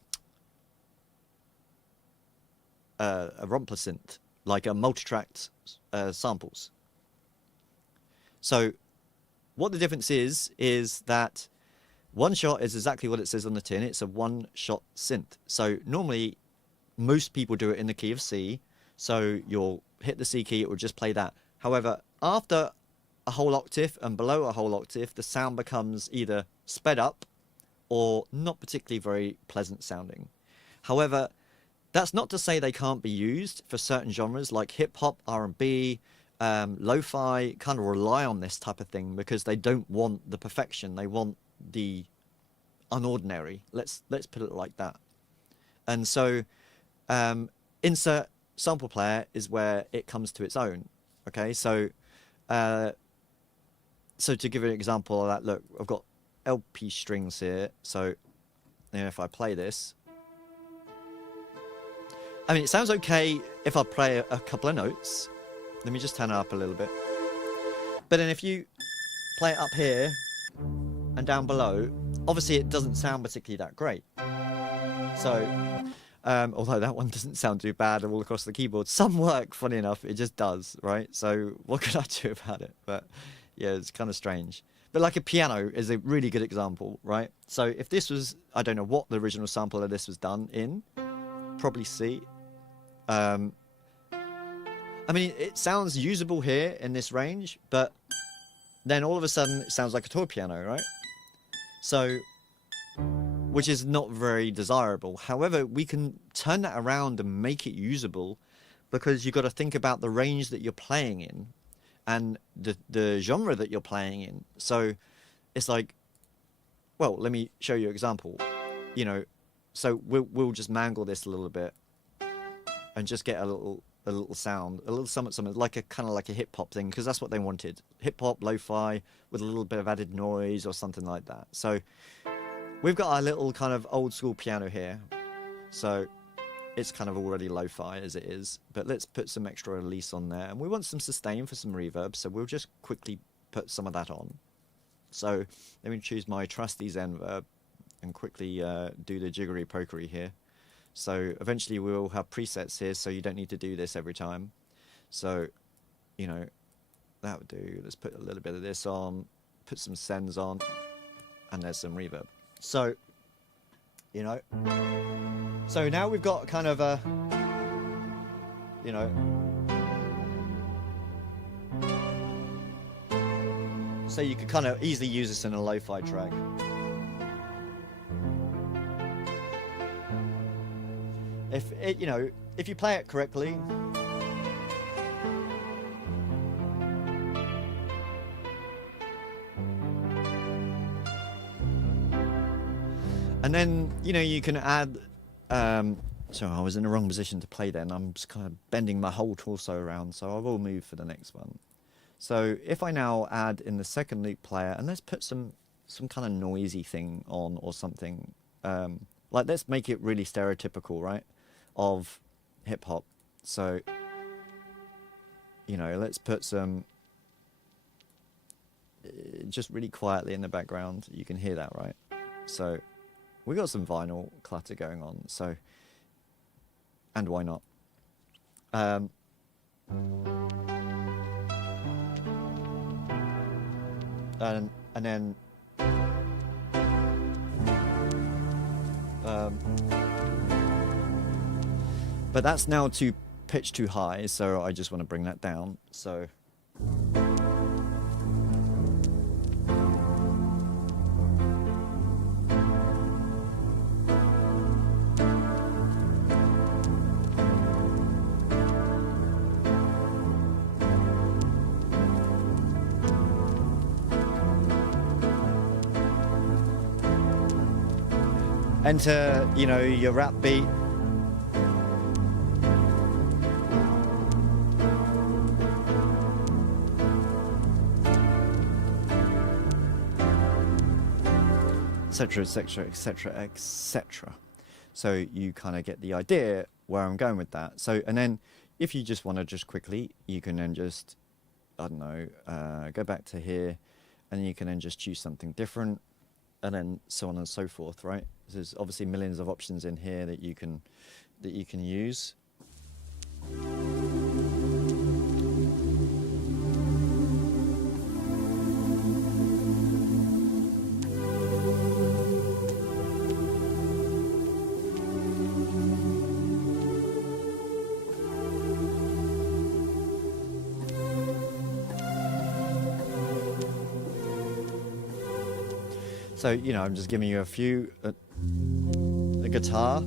synth, like a multi-tracked samples? So what the difference is that one shot is exactly what it says on the tin. It's a one-shot synth. So normally most people do it in the key of C. So you'll hit the C key, it will just play that. However, after a whole octave and below a whole octave, the sound becomes either sped up or not particularly very pleasant sounding. However, that's not to say they can't be used for certain genres like hip hop, R&B, lo-fi kind of rely on this type of thing because they don't want the perfection. They want the unordinary. Let's put it like that. And so insert sample player is where it comes to its own. Okay, so so to give you an example of that, look, I've got LP strings here. So you know, if I play this, I mean, it sounds okay if I play a couple of notes. Let me just turn it up a little bit. But then if you play it up here and down below, obviously it doesn't sound particularly that great. So, although that one doesn't sound too bad all across the keyboard, some work, funny enough, it just does, right? So what could I do about it? But yeah, it's kind of strange. But like a piano is a really good example, right? So if this was, I don't know what the original sample of this was done in, probably C. I mean, it sounds usable here in this range, but then all of a sudden it sounds like a toy piano, right? So, which is not very desirable. However, we can turn that around and make it usable because you've got to think about the range that you're playing in and the genre that you're playing in. So it's like, well, let me show you an example. You know, so we'll just mangle this a little bit and just get a little sound, a little something like a kind of like a hip hop thing, because that's what they wanted. Hip hop, lo-fi with a little bit of added noise or something like that. So we've got our little kind of old school piano here. So it's kind of already lo-fi as it is, but let's put some extra release on there. And we want some sustain for some reverb, so we'll just quickly put some of that on. So let me choose my trusty Zenverb and quickly do the jiggery pokery here. So eventually we will have presets here, so you don't need to do this every time. So, you know, that would do. Let's put a little bit of this on, put some sends on, and there's some reverb. So, you know, so now we've got kind of a, you know, so you could kind of easily use this in a lo-fi track. If it, you know, if you play it correctly, and then, you know, you can add, sorry, I was in the wrong position to play then. I'm just kind of bending my whole torso around, so I will move for the next one. So if I now add in the second loop player, and let's put some kind of noisy thing on or something, like let's make it really stereotypical, right, of hip hop. So, you know, let's put some, just really quietly in the background, you can hear that, right? So we got some vinyl clutter going on, so, and why not? And then but that's now too pitch too high, so I just want to bring that down. So enter, you know, your rap beat. Etc, etc, etc, etc. So you kind of get the idea where I'm going with that. So, and then if you just want to just quickly, you can then just, I don't know, go back to here, and you can then just choose something different, and then so on and so forth, right? There's obviously millions of options in here that you can use. So, you know, I'm just giving you a few. The guitar.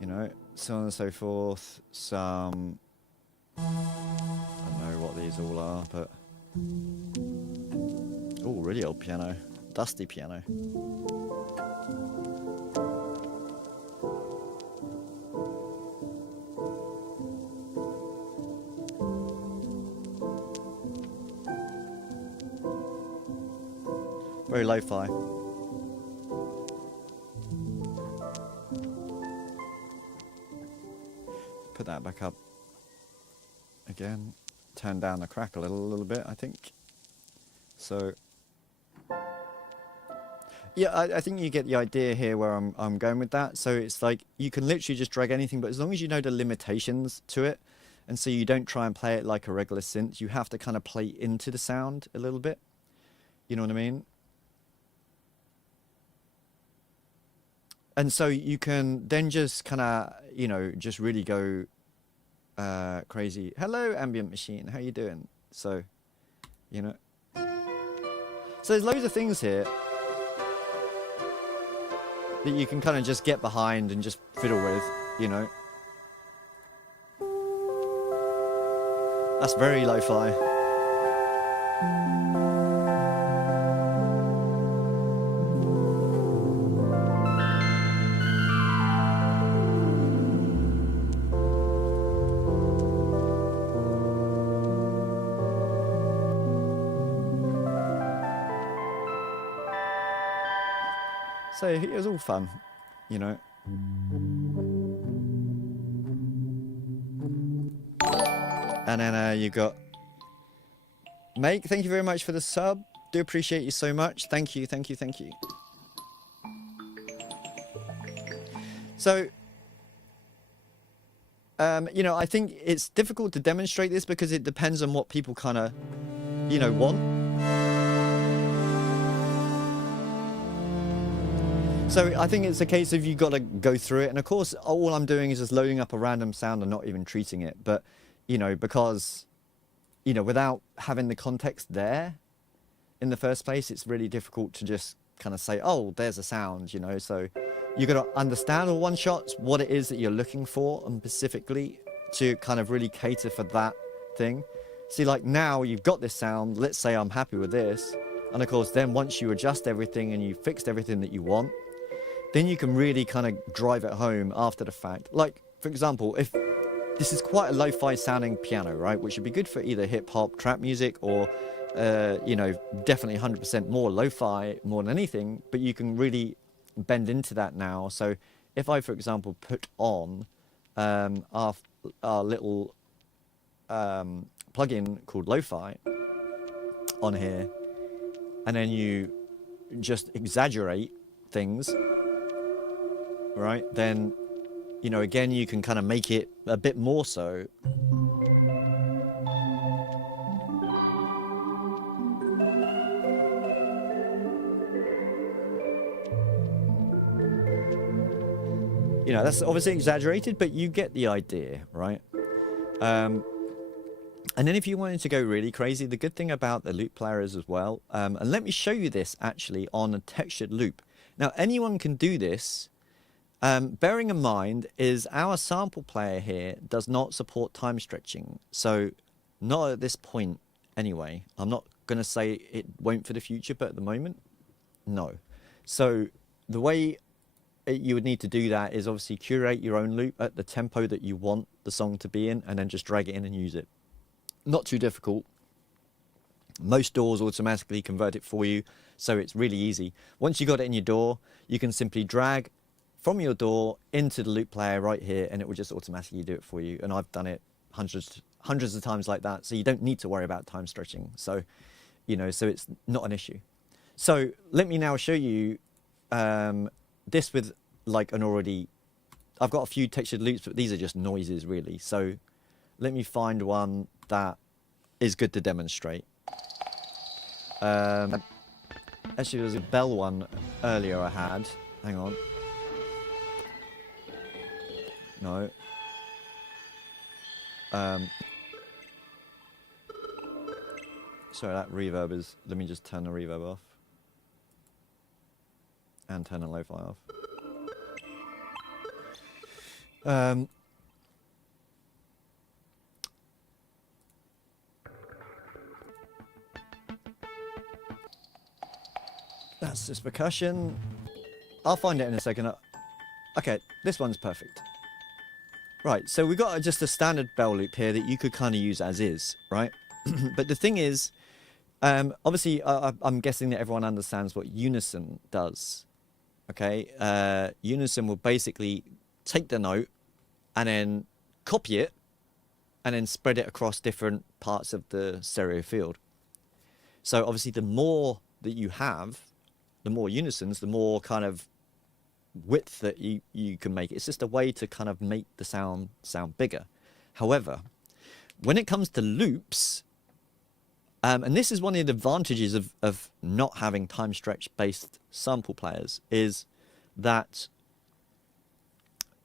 You know, so on and so forth. Some, I don't know what these all are, but oh, really old piano, dusty piano. Very lo-fi. Put that back up again. Turn down the crack a little bit, I think. So yeah, I think you get the idea here where I'm going with that. So it's like you can literally just drag anything, but as long as you know the limitations to it, and so you don't try and play it like a regular synth, you have to kind of play into the sound a little bit. You know what I mean? And so you can then just kind of, you know, just really go crazy. Hello, ambient machine. How you doing? So, you know. So there's loads of things here that you can kind of just get behind and just fiddle with, you know. That's very lo-fi. So it was all fun, you know. And then you got Make. Thank you very much for the sub. Do appreciate you so much. Thank you, thank you, thank you. So, you know, I think it's difficult to demonstrate this because it depends on what people kind of, you know, want. So I think it's a case of you got to go through it. And of course, all I'm doing is just loading up a random sound and not even treating it. But, you know, because, you know, without having the context there in the first place, it's really difficult to just kind of say, oh, there's a sound, you know. So you got to understand all one shots, what it is that you're looking for, and specifically to kind of really cater for that thing. See, like now you've got this sound. Let's say I'm happy with this. And of course, then once you adjust everything and you fixed everything that you want, then you can really kind of drive it home after the fact. Like, for example, if this is quite a lo-fi sounding piano, right, which would be good for either hip-hop, trap music, or, you know, definitely 100% more lo-fi more than anything, but you can really bend into that now. So if I, for example, put on our little plugin called Lo-Fi on here, and then you just exaggerate things, right? Then, you know, again, you can kind of make it a bit more so. You know, that's obviously exaggerated, but you get the idea, right? And then if you wanted to go really crazy, the good thing about the loop player is as well, and let me show you this actually on a textured loop. Now, anyone can do this. Bearing in mind is our sample player here does not support time stretching. So not at this point anyway. I'm not going to say it won't for the future, but at the moment, no. So the way you would need to do that is obviously curate your own loop at the tempo that you want the song to be in, and then just drag it in and use it. Not too difficult. Most DAWs automatically convert it for you, so it's really easy. Once you got it in your DAW, you can simply drag from your DAW into the loop player right here, and it will just automatically do it for you. And I've done it hundreds of times like that, so you don't need to worry about time stretching. So, you know, so it's not an issue. So let me now show you this with like an already, I've got a few textured loops, but these are just noises really. So let me find one that is good to demonstrate. Actually, there was a bell one earlier I had. Hang on. No. Sorry, that reverb is, let me just turn the reverb off. And turn the lo-fi off. That's just percussion. I'll find it in a second. Okay, this one's perfect. Right, so we've got just a standard bell loop here that you could kind of use as is, right? But the thing is, obviously, I'm guessing that everyone understands what unison does. Okay, unison will basically take the note and then copy it and then spread it across different parts of the stereo field. So obviously, the more that you have, the more unisons, the more kind of width that you can make. It's just a way to kind of make the sound bigger. However, when it comes to loops, and this is one of the advantages of not having time stretch based sample players, is that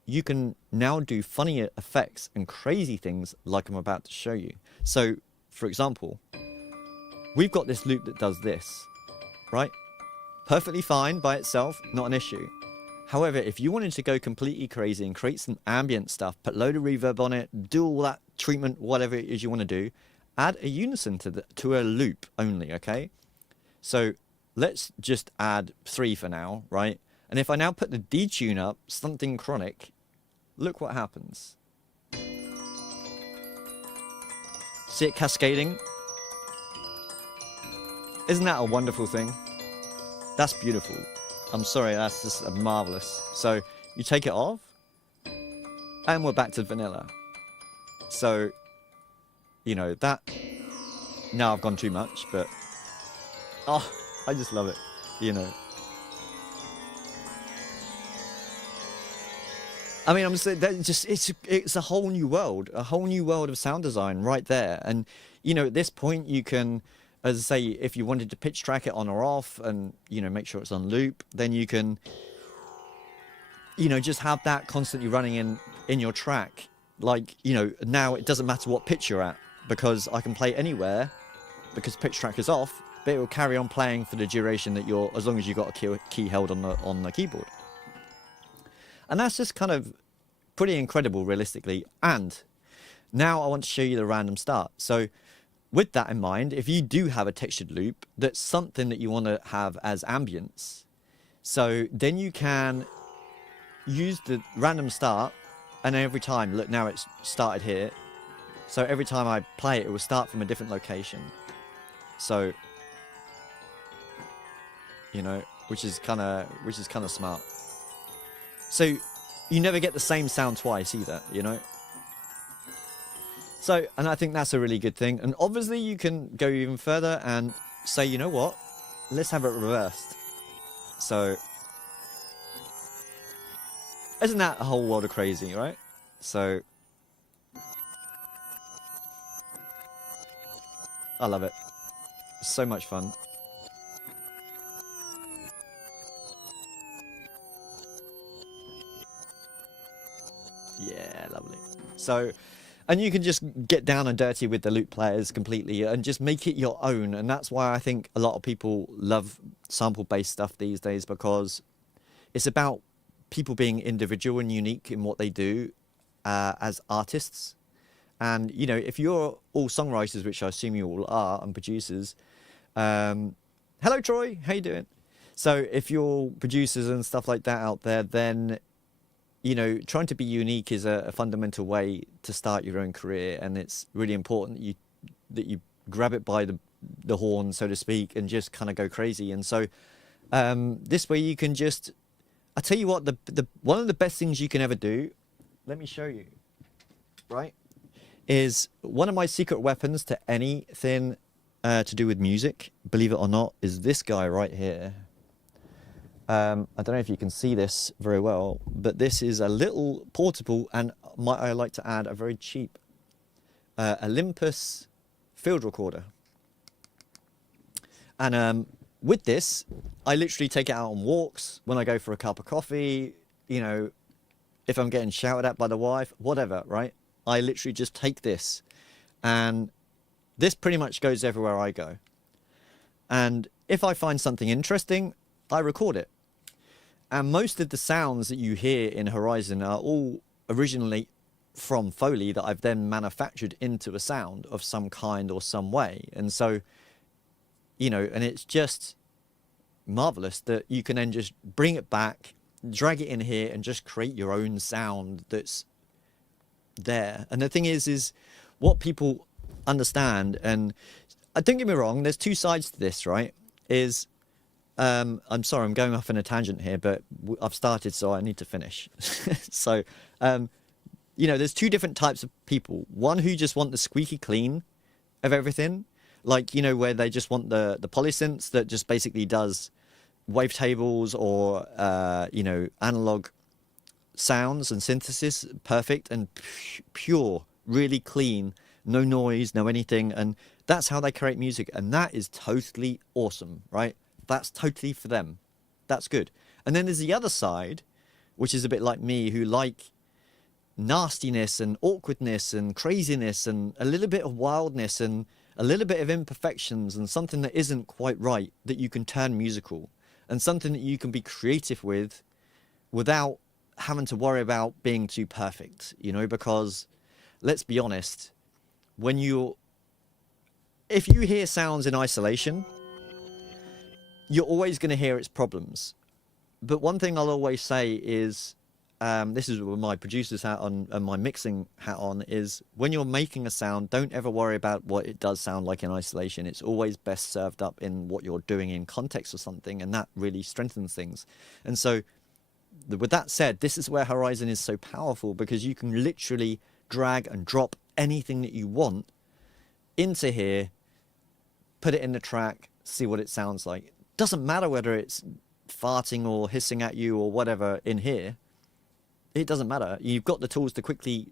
you can now do funny effects and crazy things like I'm about to show you. So for example, we've got this loop that does this, right? Perfectly fine by itself, not an issue. However, if you wanted to go completely crazy and create some ambient stuff, put a load of reverb on it, do all that treatment, whatever it is you want to do, add a unison to a loop only, okay? So let's just add 3 for now, right? And if I now put the detune up, something chronic, look what happens. See it cascading? Isn't that a wonderful thing? That's beautiful. I'm sorry, that's just marvelous. So you take it off, and we're back to vanilla. So, you know, that... Now I've gone too much, but... Oh, I just love it, you know. I mean, I'm saying that just it's a whole new world of sound design right there. And you know, at this point, you can, as I say, if you wanted to pitch track it on or off, and you know, make sure it's on loop, then you can, you know, just have that constantly running in your track. Like, you know, now it doesn't matter what pitch you're at, because I can play anywhere, because pitch track is off, but it will carry on playing for the duration that you're, as long as you've got a key held on the keyboard. And that's just kind of pretty incredible, realistically. And now I want to show you the random start. So with that in mind, if you do have a textured loop, that's something that you want to have as ambience. So then you can use the random start, and every time, look, now it's started here. So every time I play it, it will start from a different location. So, you know, which is kind of smart. So you never get the same sound twice either, you know? So, and I think that's a really good thing. And obviously you can go even further and say, you know what? Let's have it reversed. So, isn't that a whole world of crazy, right? So, I love it. So much fun. Yeah, lovely. So, and you can just get down and dirty with the loop players completely and just make it your own. And that's why I think a lot of people love sample-based stuff these days, because it's about people being individual and unique in what they do as artists. And, you know, if you're all songwriters, which I assume you all are, and producers, hello, Troy, how you doing? So if you're producers and stuff like that out there, then, you know, trying to be unique is a fundamental way to start your own career. And it's really important that you grab it by the horn, so to speak, and just kind of go crazy. And so this way you can just, I tell you what, the one of the best things you can ever do, let me show you, right, is one of my secret weapons to anything to do with music, believe it or not, is this guy right here. I don't know if you can see this very well, but this is a little portable, and I like to add a very cheap Olympus field recorder. And with this, I literally take it out on walks, when I go for a cup of coffee, you know, if I'm getting shouted at by the wife, whatever, right? I literally just take this, and this pretty much goes everywhere I go. And if I find something interesting, I record it. And most of the sounds that you hear in Horizon are all originally from Foley that I've then manufactured into a sound of some kind or some way. And so, you know, and it's just marvelous that you can then just bring it back, drag it in here, and just create your own sound that's there. And the thing is what people understand, and don't get me wrong, there's two sides to this, right? Is I'm sorry, I'm going off on a tangent here, but I've started, so I need to finish. So, you know, there's two different types of people. One who just want the squeaky clean of everything, like, you know, where they just want the polysynths that just basically does wavetables or, you know, analog sounds and synthesis, perfect and pure, really clean, no noise, no anything. And that's how they create music. And that is totally awesome, right? That's totally for them. That's good. And then there's the other side, which is a bit like me, who like nastiness and awkwardness and craziness and a little bit of wildness and a little bit of imperfections and something that isn't quite right, that you can turn musical, and something that you can be creative with without having to worry about being too perfect, you know, because let's be honest, if you hear sounds in isolation, you're always going to hear its problems. But one thing I'll always say is, this is with my producer's hat on and my mixing hat on, is when you're making a sound, don't ever worry about what it does sound like in isolation. It's always best served up in what you're doing in context or something, and that really strengthens things. And so, with that said, this is where Horizon is so powerful, because you can literally drag and drop anything that you want into here, put it in the track, see what it sounds like. Doesn't matter whether it's farting or hissing at you or whatever in here. It doesn't matter. You've got the tools to quickly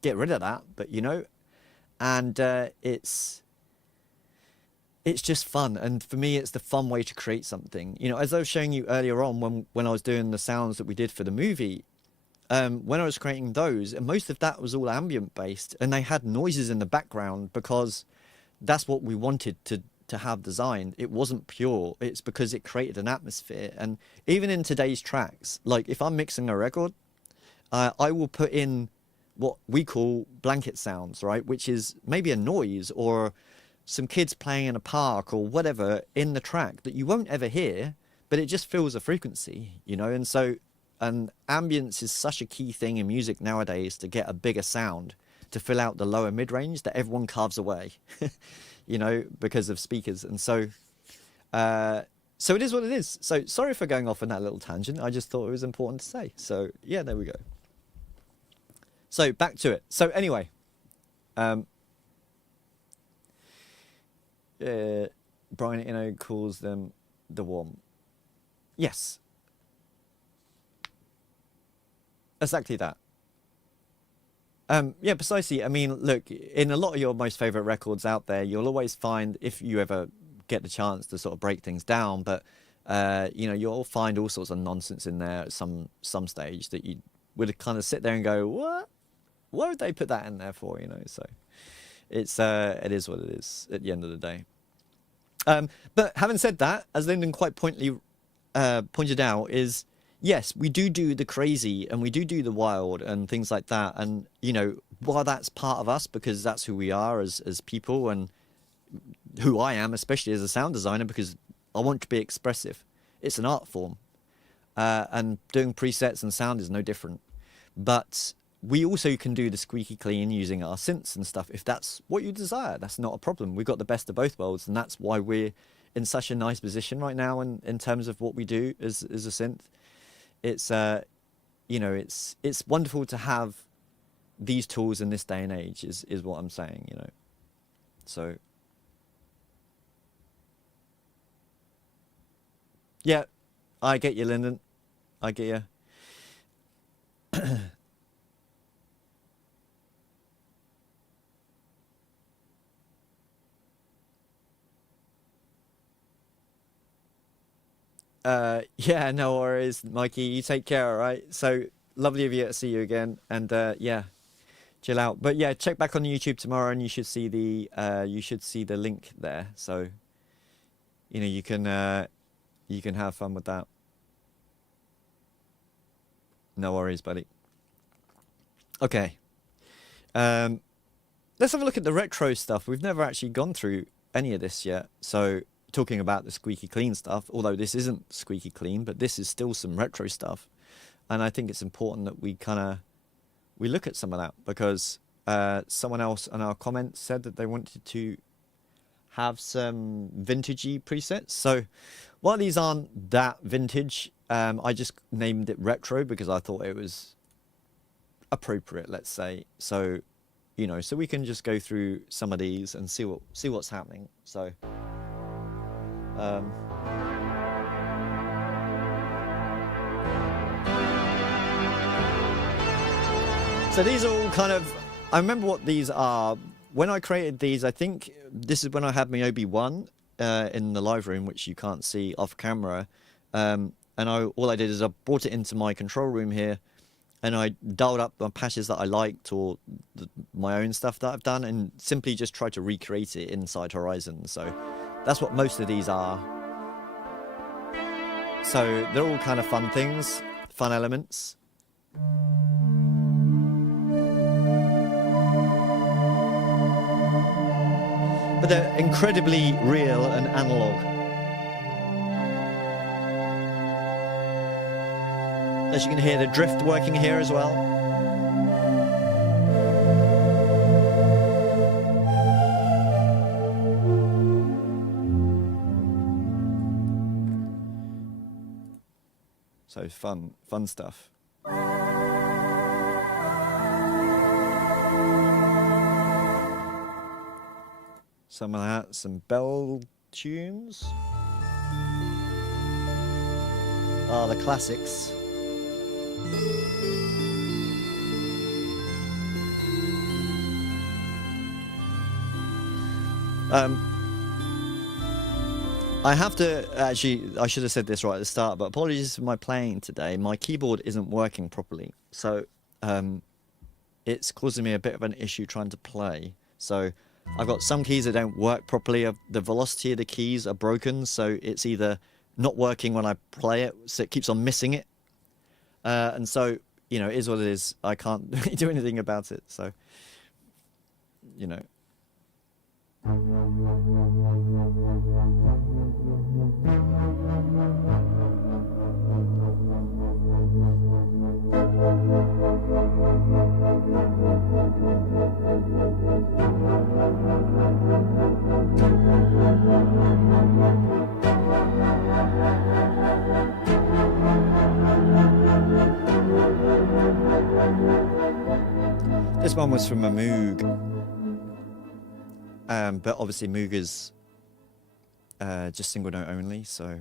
get rid of that, but you know, and it's just fun. And for me, it's the fun way to create something. You know, as I was showing you earlier on when I was doing the sounds that we did for the movie, when I was creating those, and most of that was all ambient based, and they had noises in the background because that's what we wanted to have designed. It wasn't pure. It's because it created an atmosphere. And even in today's tracks, like if I'm mixing a record, I will put in what we call blanket sounds, right? Which is maybe a noise or some kids playing in a park or whatever in the track that you won't ever hear, but it just fills a frequency, you know? And so, and ambience is such a key thing in music nowadays to get a bigger sound, to fill out the lower mid-range that everyone carves away. You know, because of speakers. And so, so it is what it is. So sorry for going off on that little tangent. I just thought it was important to say. So yeah, there we go. So back to it. So anyway, Brian Eno calls them the WOM. Yes. Exactly that. Yeah, precisely. I mean, look, in a lot of your most favorite records out there, you'll always find, if you ever get the chance to sort of break things down, but you know, you'll find all sorts of nonsense in there at some stage that you would kind of sit there and go, what? Why would they put that in there for? You know, so it's it is what it is at the end of the day. But having said that, as Lyndon quite pointedly pointed out, is yes, we do the crazy and we do the wild and things like that. And, you know, while that's part of us, because that's who we are as people and who I am, especially as a sound designer, because I want to be expressive. It's an art form. And doing presets and sound is no different. But we also can do the squeaky clean using our synths and stuff. If that's what you desire, that's not a problem. We've got the best of both worlds. And that's why we're in such a nice position right now in terms of what we do as a synth. It's you know, it's wonderful to have these tools in this day and age is what I'm saying, you know. So yeah, I get you, Lyndon. I get you. Yeah, no worries, Mikey. You take care, all right? So lovely of you to see you again, and yeah, chill out. But yeah, check back on YouTube tomorrow, and you should see the link there. So you know you can have fun with that. No worries, buddy. Okay, let's have a look at the retro stuff. We've never actually gone through any of this yet, so. Talking about the squeaky clean stuff, although this isn't squeaky clean, but this is still some retro stuff, and I think it's important that we look at some of that, because someone else in our comments said that they wanted to have some vintagey presets. So while these aren't that vintage, I just named it retro because I thought it was appropriate, let's say. So you know, so we can just go through some of these and see what's happening. So so these are all kind of, I remember what these are. When I created these, I think this is when I had my OB1 in the live room, which you can't see off camera. And all I did is I brought it into my control room here, and I dialed up the patches that I liked, or my own stuff that I've done, and simply just tried to recreate it inside Horizon. So that's what most of these are. So they're all kind of fun things, fun elements. But they're incredibly real and analog. As you can hear, the drift working here as well. So fun stuff. Some of that, some bell tunes. Ah, the classics. I have to, actually, I should have said this right at the start, but apologies for my playing today. My keyboard isn't working properly, so it's causing me a bit of an issue trying to play. So I've got some keys that don't work properly. The velocity of the keys are broken, so it's either not working when I play it, so it keeps on missing it. And so, you know, it is what it is. I can't really do anything about it, so, you know. This one was from a Moog, but obviously Moog is just single note only, so.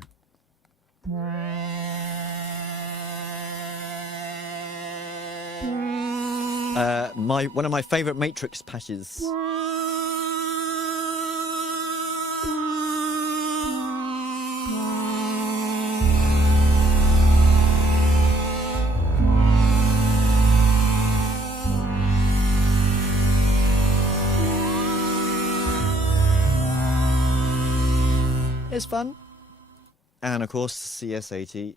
One of my favourite Matrix patches. It's fun. And of course, CS80.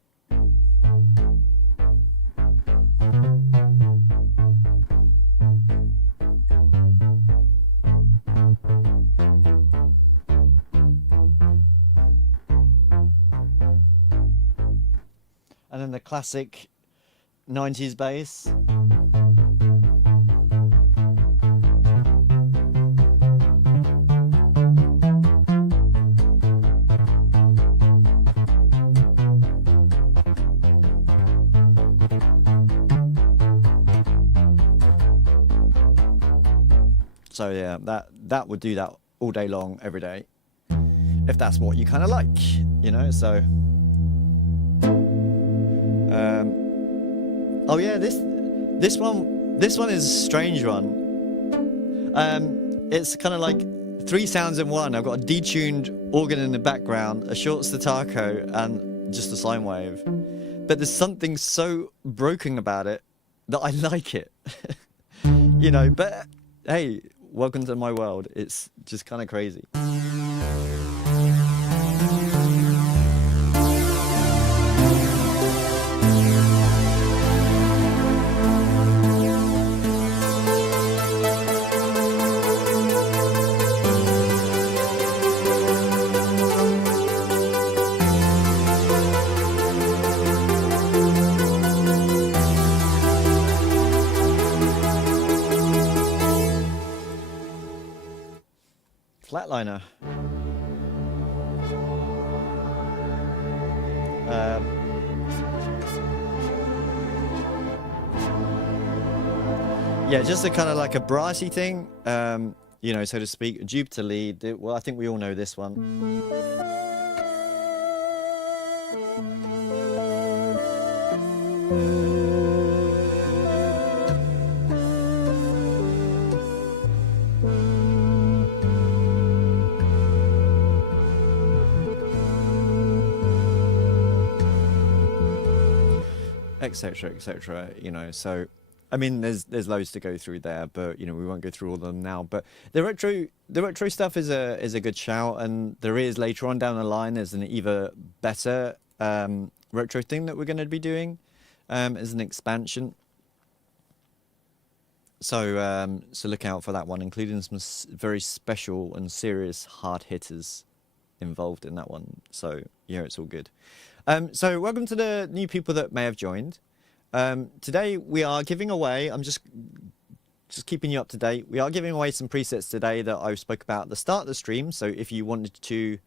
And then the classic 90s bass. So yeah, that would do that all day long, every day, if that's what you kind of like, you know. So, oh yeah, this one is a strange one. It's kind of like three sounds in one. I've got a detuned organ in the background, a short staccato, and just a sine wave. But there's something so broken about it that I like it, you know. But hey, welcome to my world. It's just kind of crazy. Flatliner. Yeah, just a kind of like a brassy thing, you know, so to speak. A Jupiter lead. Well, I think we all know this one. Etc, etc, you know. So I mean, there's loads to go through there, but you know, we won't go through all of them now. But the retro stuff is a good shout, and there is later on down the line there's an even better retro thing that we're going to be doing as an expansion. So so look out for that one, including some very special and serious hard hitters involved in that one. So yeah, it's all good. So welcome to the new people that may have joined. Today we are giving away, I'm just keeping you up to date. We are giving away some presets today that I spoke about at the start of the stream. So if you wanted to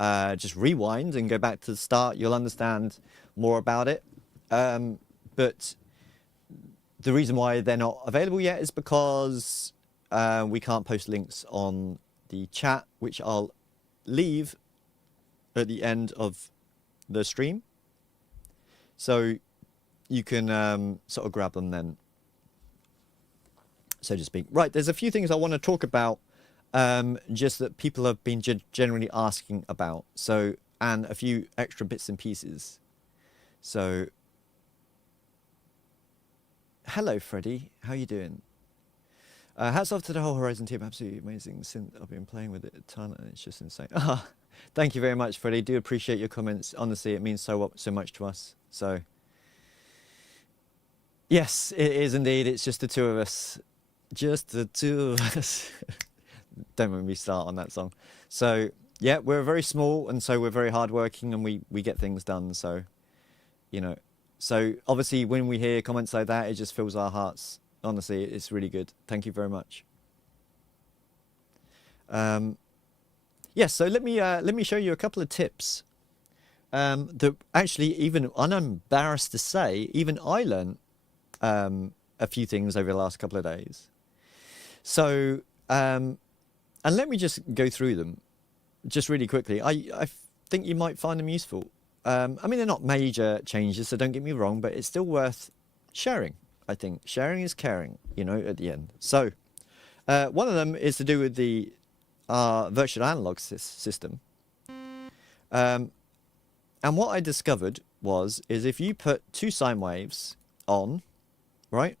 just rewind and go back to the start, you'll understand more about it. But the reason why they're not available yet is because we can't post links on the chat, which I'll leave at the end of the stream, so you can sort of grab them then, so to speak. Right, there's a few things I want to talk about, just that people have been generally asking about, so, and a few extra bits and pieces. So hello Freddie, how you doing? Hats off to the whole Horizon team, absolutely amazing synth. I've been playing with it a ton and it's just insane. Thank you very much, Freddie. Do appreciate your comments. Honestly, it means so much to us. So, yes, it is indeed. It's just the two of us. Just the two of us. Don't make me start on that song. So, yeah, we're very small, and so we're very hardworking, and we get things done. So, you know. So, obviously, when we hear comments like that, it just fills our hearts. Honestly, it's really good. Thank you very much. Yes, so let me show you a couple of tips that actually, even unembarrassed to say, even I learned a few things over the last couple of days. So, and let me just go through them just really quickly. I think you might find them useful. I mean, they're not major changes, so don't get me wrong, but it's still worth sharing. I think sharing is caring, you know, at the end. So, one of them is to do with the virtual analog system. And what I discovered is if you put two sine waves on, right,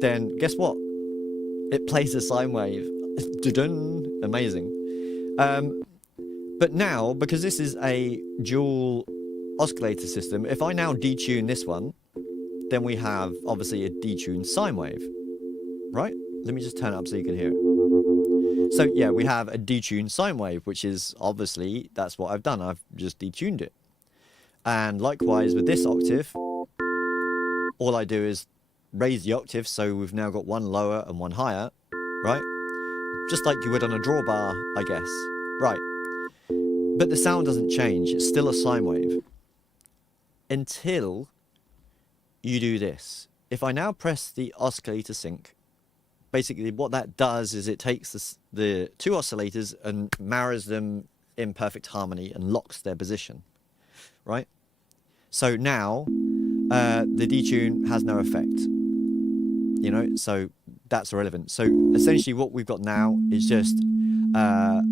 then guess what? It plays a sine wave. Dun-dun. Amazing. But now, because this is a dual oscillator system, if I now detune this one, then we have obviously a detuned sine wave, right? Let me just turn it up so you can hear it. So yeah, we have a detuned sine wave, which is obviously, that's what I've done. I've just detuned it. And likewise with this octave, all I do is raise the octave, so we've now got one lower and one higher, right? Just like you would on a drawbar, I guess. Right. But the sound doesn't change. It's still a sine wave. Until you do this. If I now press the oscillator sync, basically what that does is it takes the two oscillators and marries them in perfect harmony and locks their position, right? So now the detune has no effect, you know, so that's irrelevant. So essentially what we've got now is just a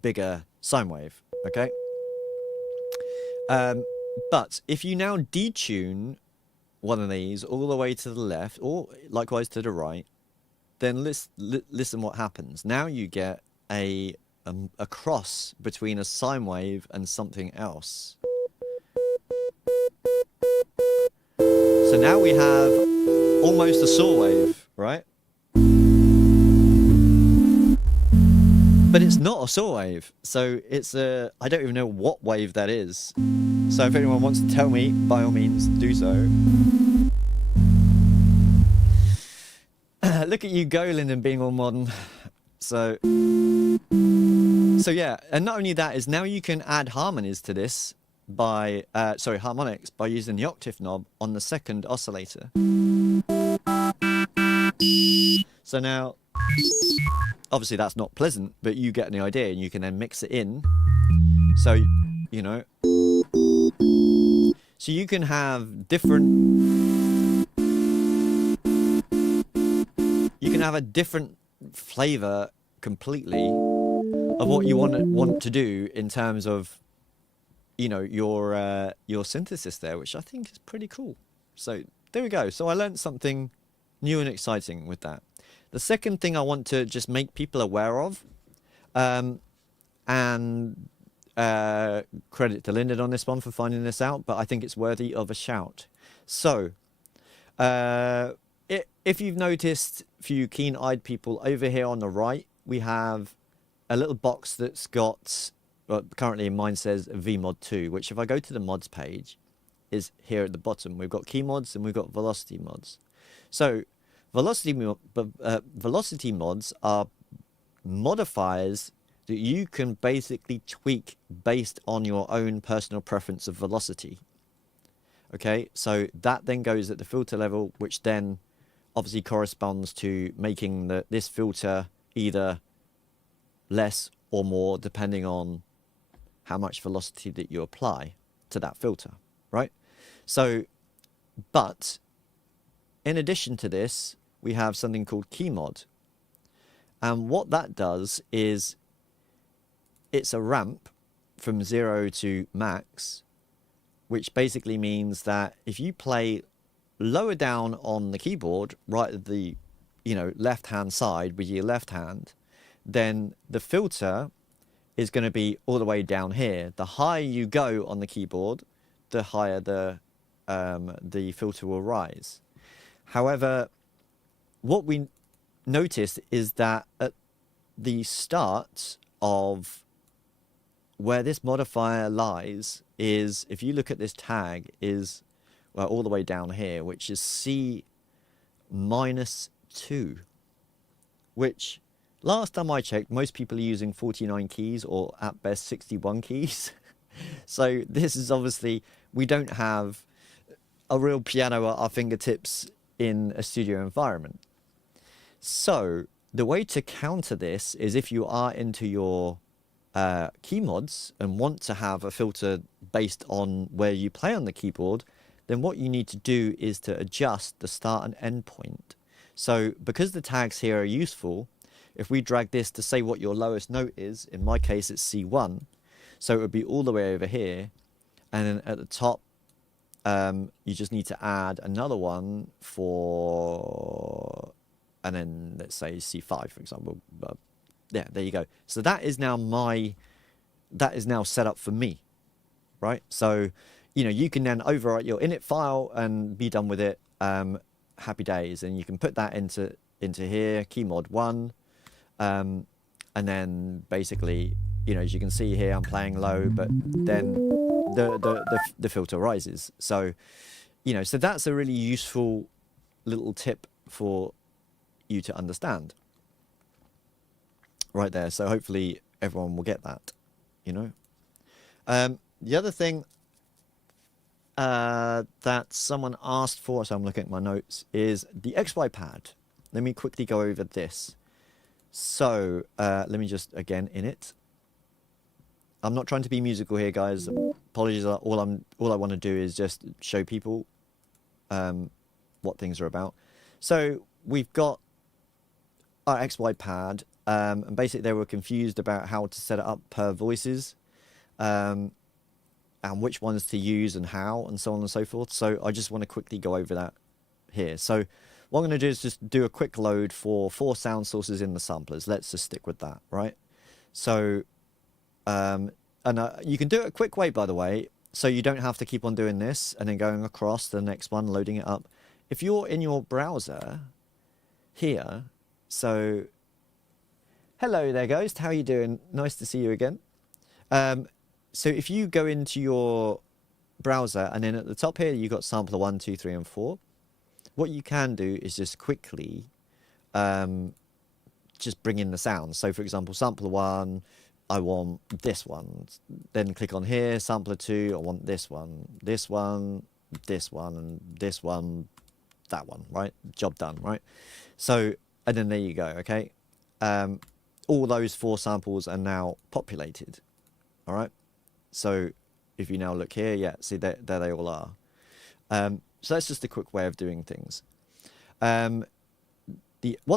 bigger sine wave, okay? But if you now detune one of these all the way to the left, or likewise to the right, then listen what happens. Now you get a cross between a sine wave and something else. So now we have almost a saw wave, right? But it's not a saw wave, so it's a, I don't even know what wave that is. So if anyone wants to tell me, by all means, do so. Look at you go, Lyndon, being all modern. So yeah, and not only that is now you can add harmonies to this by, harmonics by using the octave knob on the second oscillator. So now, obviously that's not pleasant, but you get the idea and you can then mix it in. So, you know, so you can have different, you can have a different flavor completely of what you want to do in terms of, you know, your synthesis there, which I think is pretty cool. So there we go. So I learned something new and exciting with that. The second thing I want to just make people aware of, and credit to Lyndon on this one for finding this out, but I think it's worthy of a shout. So, if you've noticed, for you keen-eyed people, over here on the right, we have a little box that's got, well, currently mine says vmod2, which if I go to the mods page, is here at the bottom. We've got key mods and we've got velocity mods. So, velocity mods are modifiers that you can basically tweak based on your own personal preference of velocity. Okay, so that then goes at the filter level, which then obviously corresponds to making this filter either less or more depending on how much velocity that you apply to that filter, right? So, but in addition to this, we have something called key mod. And what that does is it's a ramp from 0 to max, which basically means that if you play lower down on the keyboard, right at the, you know, left-hand side with your left hand, then the filter is going to be all the way down here. The higher you go on the keyboard, the higher the filter will rise. However, what we noticed is that at the start of where this modifier lies is, if you look at this tag, is, well, all the way down here, which is C -2, which last time I checked, most people are using 49 keys or at best 61 keys. So this is obviously, we don't have a real piano at our fingertips in a studio environment. So the way to counter this is if you are into your key mods and want to have a filter based on where you play on the keyboard, then what you need to do is to adjust the start and end point. So because the tags here are useful, if we drag this to say what your lowest note is, in my case it's C1, so it would be all the way over here, and then at the top you just need to add another one for, and then let's say C5 for example. Yeah, there you go. So that is now set up for me, right? So, you know, you can then overwrite your init file and be done with it. Happy days. And you can put that into here, keymod 1. And then basically, you know, as you can see here, I'm playing low, but then the filter rises. So, you know, so that's a really useful little tip for you to understand right there. So hopefully everyone will get that, you know. The other thing that someone asked for, so I'm looking at my notes, is the XY pad. Let me quickly go over this. So let me just, again, init. I'm not trying to be musical here, guys. Apologies. All I want to do is just show people what things are about. So we've got our XY pad, and basically they were confused about how to set it up per voices, and which ones to use and how, and so on and so forth. So I just want to quickly go over that here. So what I'm going to do is just do a quick load for 4 sound sources in the samplers. Let's just stick with that, right? So, and you can do it a quick way, by the way, so you don't have to keep on doing this and then going across to the next one, loading it up. If you're in your browser here, so hello there, Ghost. How are you doing? Nice to see you again. So if you go into your browser and then at the top here, you've got sampler 1, 2, 3, and 4. What you can do is just quickly just bring in the sounds. So for example, sampler 1, I want this one. Then click on here, sampler 2, I want this one, this one, this one, and this one, that one, right? Job done, right? So, and then there you go, okay? All those 4 samples are now populated, all right? So if you now look here, yeah, see there they all are. So that's just a quick way of doing things. While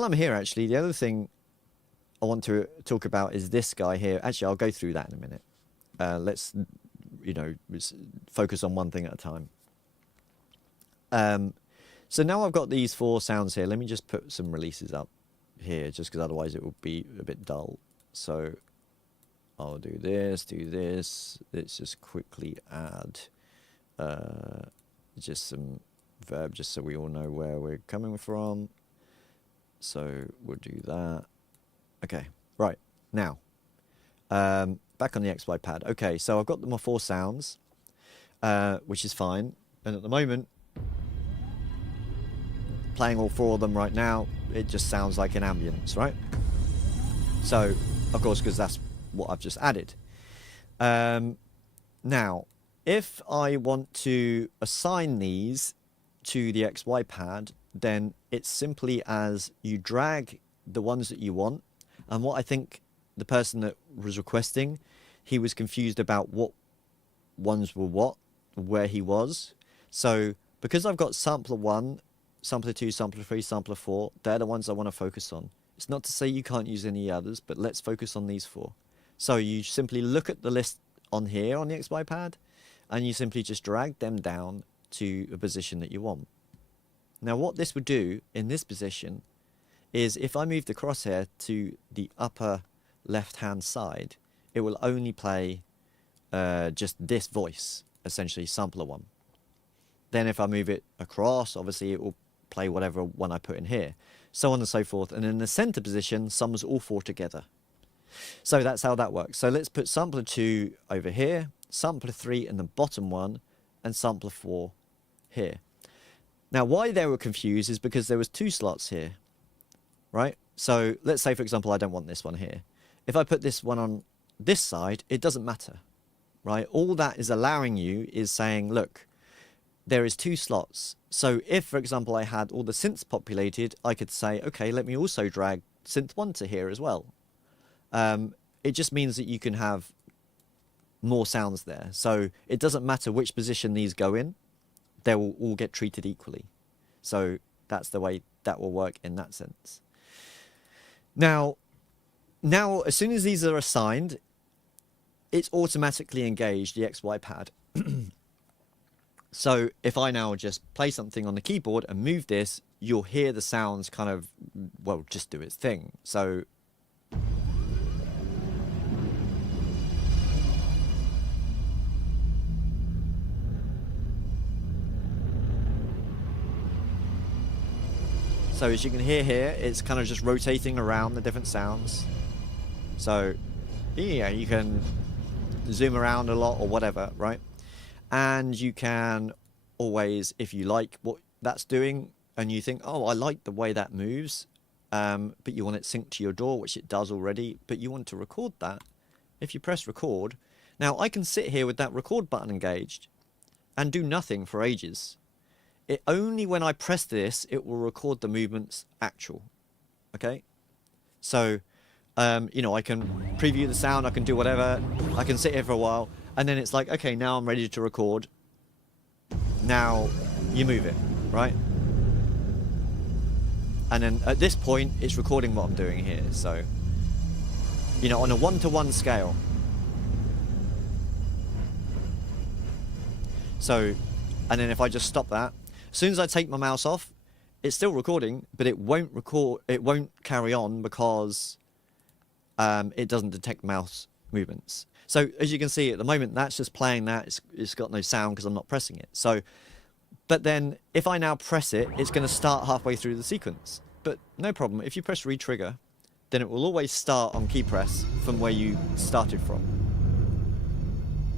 I'm here, actually, the other thing I want to talk about is this guy here. Actually, I'll go through that in a minute. Let's, you know, focus on one thing at a time. So now I've got these 4 sounds here. Let me just put some releases up here, just because otherwise it will be a bit dull. So I'll do this. Let's just quickly add just some verb, just so we all know where we're coming from. So we'll do that. Okay, right, now, back on the XY pad. Okay, so I've got my 4 sounds, which is fine. And at the moment, playing all 4 of them right now, it just sounds like an ambience, right? So, of course, because that's what I've just added. Now, if I want to assign these to the XY pad, then it's simply as you drag the ones that you want. And what I think the person that was requesting, he was confused about what ones were what, where he was. So because I've got sampler 1, sampler 2, sampler 3, sampler 4, they're the ones I want to focus on. It's not to say you can't use any others, but let's focus on these 4. So you simply look at the list on here on the XY pad, and you simply just drag them down to a position that you want. Now what this would do in this position is if I move the crosshair to the upper left-hand side, it will only play just this voice, essentially sampler 1. Then if I move it across, obviously it will play whatever one I put in here, so on and so forth. And in the center position, sums all 4 together. So that's how that works. So let's put sampler 2 over here, sampler 3 in the bottom one, and sampler 4 here. Now why they were confused is because there was 2 slots here, right? So let's say, for example, I don't want this one here. If I put this one on this side, it doesn't matter, right? All that is allowing you is saying, look, there is 2 slots. So if, for example, I had all the synths populated, I could say, okay, let me also drag synth 1 to here as well. It just means that you can have more sounds there. So it doesn't matter which position these go in, they will all get treated equally. So that's the way that will work in that sense. Now, as soon as these are assigned, it's automatically engaged, the XY pad. So if I now just play something on the keyboard and move this, you'll hear the sounds kind of, well, just do its thing. So as you can hear here, it's kind of just rotating around the different sounds. So yeah, you can zoom around a lot or whatever, right? And you can always, if you like what that's doing and you think, oh, I like the way that moves, but you want it synced to your DAW, which it does already, but you want to record that, if you press record, now I can sit here with that record button engaged and do nothing for ages. It only when I press this, it will record the movements actual. Okay? So, you know, I can preview the sound, I can do whatever, I can sit here for a while, and then it's like, okay, now I'm ready to record. Now you move it, right? And then at this point, it's recording what I'm doing here. So, you know, on a 1-to-1 scale. So, and then if I just stop that, as soon as I take my mouse off, it's still recording, but it won't record, it won't carry on because it doesn't detect mouse movements. So as you can see at the moment, that's just playing that. It's got no sound because I'm not pressing it. So, but then if I now press it, it's going to start halfway through the sequence. But no problem. If you press retrigger, then it will always start on key press from where you started from.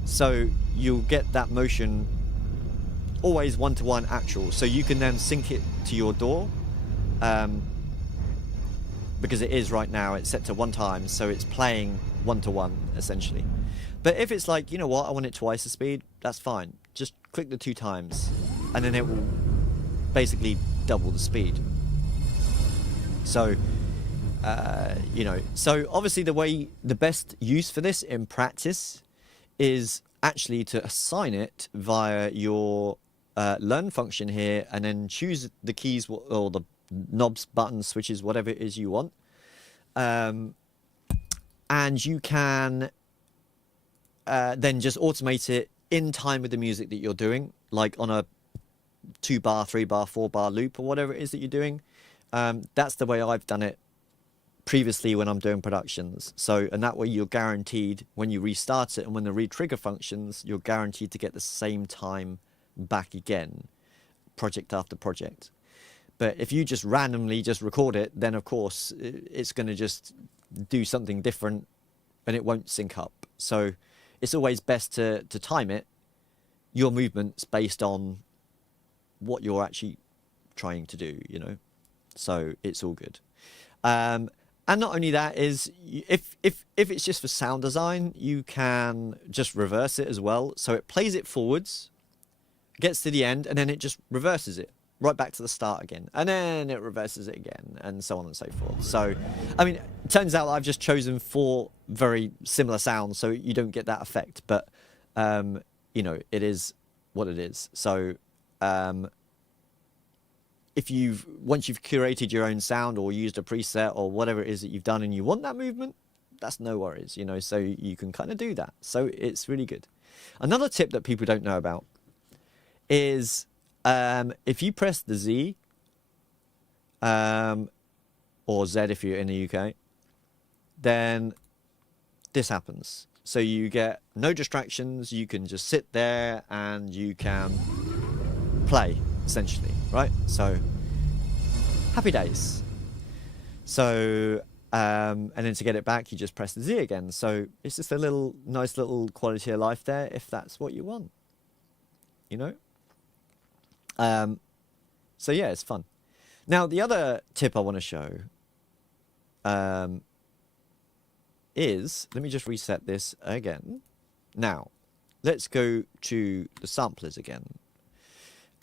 So you'll get that motion always 1-to-1 actual. So you can then sync it to your DAW. Because it is right now, it's set to 1 time, so it's playing 1-to-1 essentially. But if it's like, you know what, I want it twice the speed, that's fine. Just click the 2 times, and then it will basically double the speed. So, you know, so obviously the best use for this in practice is actually to assign it via your learn function here, and then choose the keys or the knobs, buttons, switches, whatever it is you want. And you can then just automate it in time with the music that you're doing, like on a 2-bar, 3-bar, 4-bar loop or whatever it is that you're doing. That's the way I've done it previously when I'm doing productions. So, and that way you're guaranteed when you restart it and when the retrigger functions, you're guaranteed to get the same time back again, project after project. But if you just randomly just record it, then of course it's going to just do something different and it won't sync up. So it's always best to time it, your movements, based on what you're actually trying to do, you know. So it's all good. And not only that is, if it's just for sound design, you can just reverse it as well. So it plays it forwards, gets to the end, and then it just reverses it right back to the start again, and then it reverses it again, and so on and so forth. So, I mean, it turns out I've just chosen 4 very similar sounds, so you don't get that effect. But, you know, it is what it is. So, once you've curated your own sound or used a preset or whatever it is that you've done, and you want that movement, that's no worries, you know. So you can kind of do that. So it's really good. Another tip that people don't know about is, if you press the Z, or Z if you're in the UK, then this happens. So you get no distractions, you can just sit there and you can play, essentially, right? So, happy days. So, and then to get it back, you just press the Z again. So it's just a nice little quality of life there, if that's what you want, you know? So yeah, it's fun. Now, the other tip I want to show is, let me just reset this again. Now, let's go to the samplers again.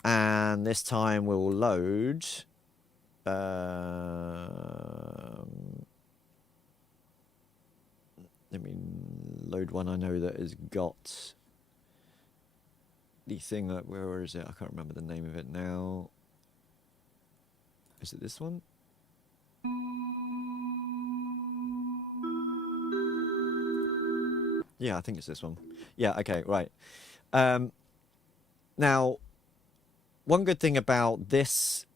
And this time we'll load. Let me load one I know that has got the thing that, where is it? I can't remember the name of it now. Is it this one? Yeah, I think it's this one. Yeah, okay, right. Now, one good thing about this,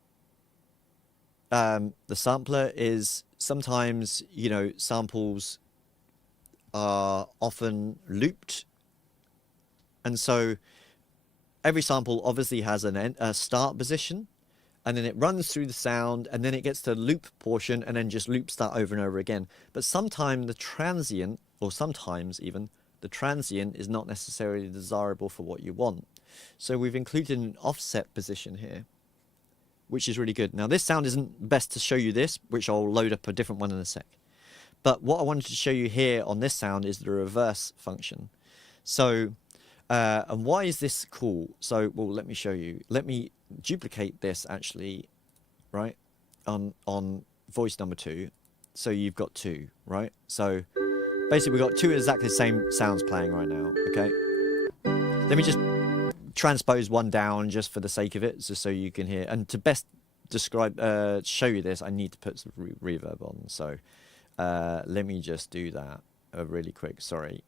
the sampler, is sometimes, you know, samples are often looped. And so every sample obviously has a start position, and then it runs through the sound, and then it gets to the loop portion, and then just loops that over and over again. But sometimes the transient, or sometimes even, the transient is not necessarily desirable for what you want. So we've included an offset position here, which is really good. Now this sound isn't best to show you this, which I'll load up a different one in a sec. But what I wanted to show you here on this sound is the reverse function. So, and why is this cool? So, well, let me show you. Let me duplicate this actually, right, on voice number 2. So you've got 2, right? So basically we've got 2 exactly the same sounds playing right now, okay? Let me just transpose one down just for the sake of it, just so you can hear. And to best describe, show you this, I need to put some reverb on. So let me just do that really quick. Sorry.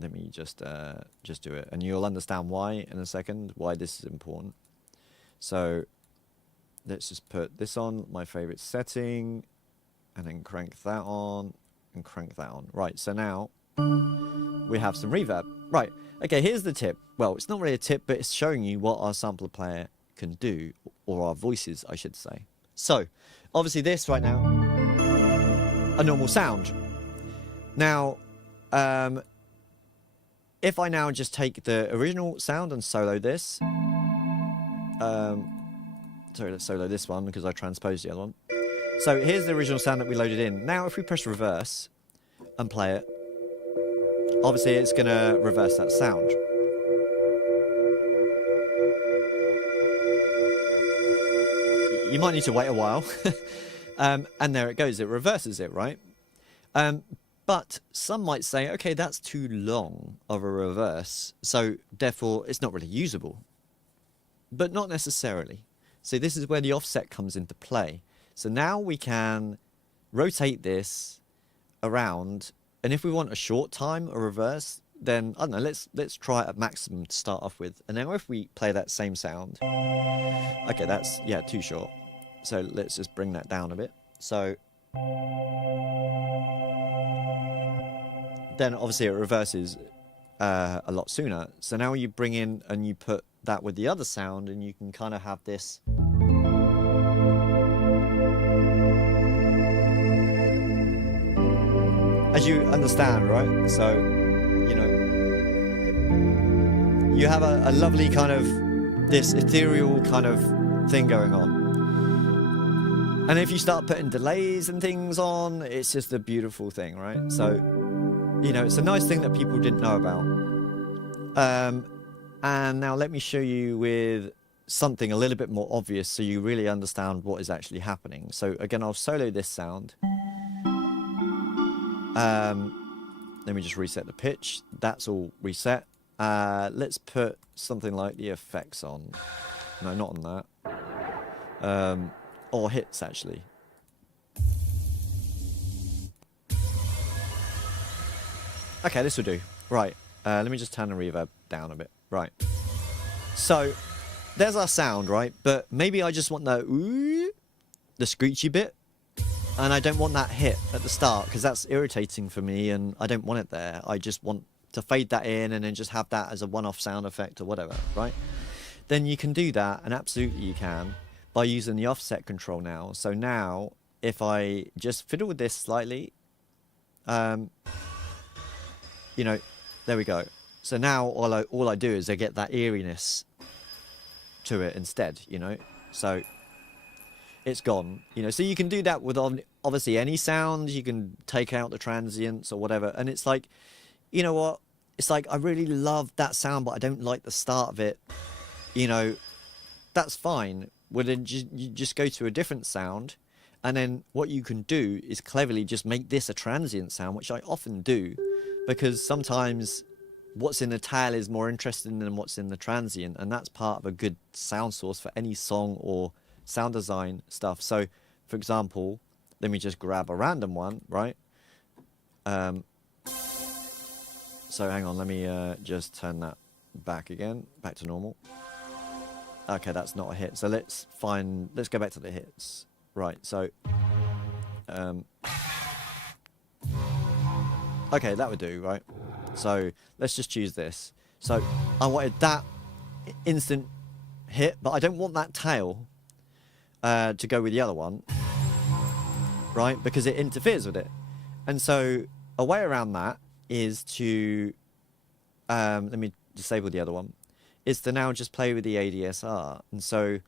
Let me just do it, and you'll understand why in a second, why this is important. So let's just put this on, my favorite setting, and then crank that on and crank that on. Right, so now we have some reverb. Right, okay, here's the tip. Well, it's not really a tip, but it's showing you what our sampler player can do, or our voices, I should say. So obviously this right now, a normal sound. Now, if I now just take the original sound and solo this, sorry, let's solo this one because I transposed the other one. So here's the original sound that we loaded in. Now if we press reverse and play it, obviously it's going to reverse that sound. You might need to wait a while. And there it goes, it reverses it, right? But some might say, okay, that's too long of a reverse, so therefore it's not really usable. But not necessarily. So this is where the offset comes into play. So now we can rotate this around, and if we want a short time, a reverse, then, I don't know, let's try it at maximum to start off with. And now if we play that same sound, okay, that's, yeah, too short. So let's just bring that down a bit. So then obviously it reverses a lot sooner. So now you bring in and you put that with the other sound, and you can kind of have this. As you understand, right? So, you know, you have a lovely kind of, this ethereal kind of thing going on. And if you start putting delays and things on, it's just a beautiful thing, right? So, you know, it's a nice thing that people didn't know about. And now let me show you with something a little bit more obvious so you really understand what is actually happening. So again, I'll solo this sound. Let me just reset the pitch. That's all reset. Let's put something like the effects on. No, not on that. Or hits, actually. Okay, this will do. Right. Let me just turn the reverb down a bit. Right. So, there's our sound, right? But maybe I just want the ooh, the screechy bit. And I don't want that hit at the start, because that's irritating for me, and I don't want it there. I just want to fade that in and then just have that as a one-off sound effect or whatever, right? Then you can do that, and absolutely you can, by using the offset control now. So now, if I just fiddle with this slightly, you know, there we go. So now all I do is I get that eeriness to it instead, you know. So it's gone, you know. So you can do that with obviously any sound. You can take out the transients or whatever, and it's like, you know what? It's like I really love that sound, but I don't like the start of it, you know. that's fine. Well, then you just go to a different sound, and then what you can do is cleverly just make this a transient sound, which I often do, because sometimes what's in the tail is more interesting than what's in the transient, and that's part of a good sound source for any song or sound design stuff. So, for example, let me just grab a random one, right? So hang on, let me just turn that back again, back to normal. Okay, that's not a hit. So let's go back to the hits. Right, so okay, that would do, right? So let's just choose this. So I wanted that instant hit, but I don't want that tail to go with the other one, right? Because it interferes with it. And so a way around that is to, let me disable the other one, is to now just play with the ADSR. And so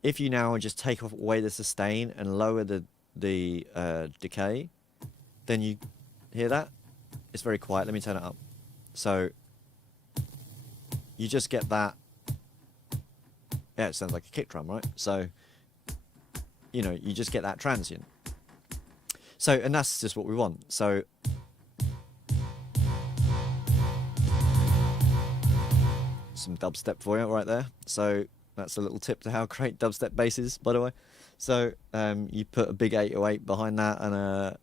if you now just take away the sustain and lower the decay, then you hear that? It's very quiet. Let me turn it up. So you just get that. Yeah, it sounds like a kick drum, right? So, you know, you just get that transient. So, and that's just what we want. So some dubstep for you right there. So that's a little tip to how great dubstep bass is, by the way. So you put a big 808 behind that and a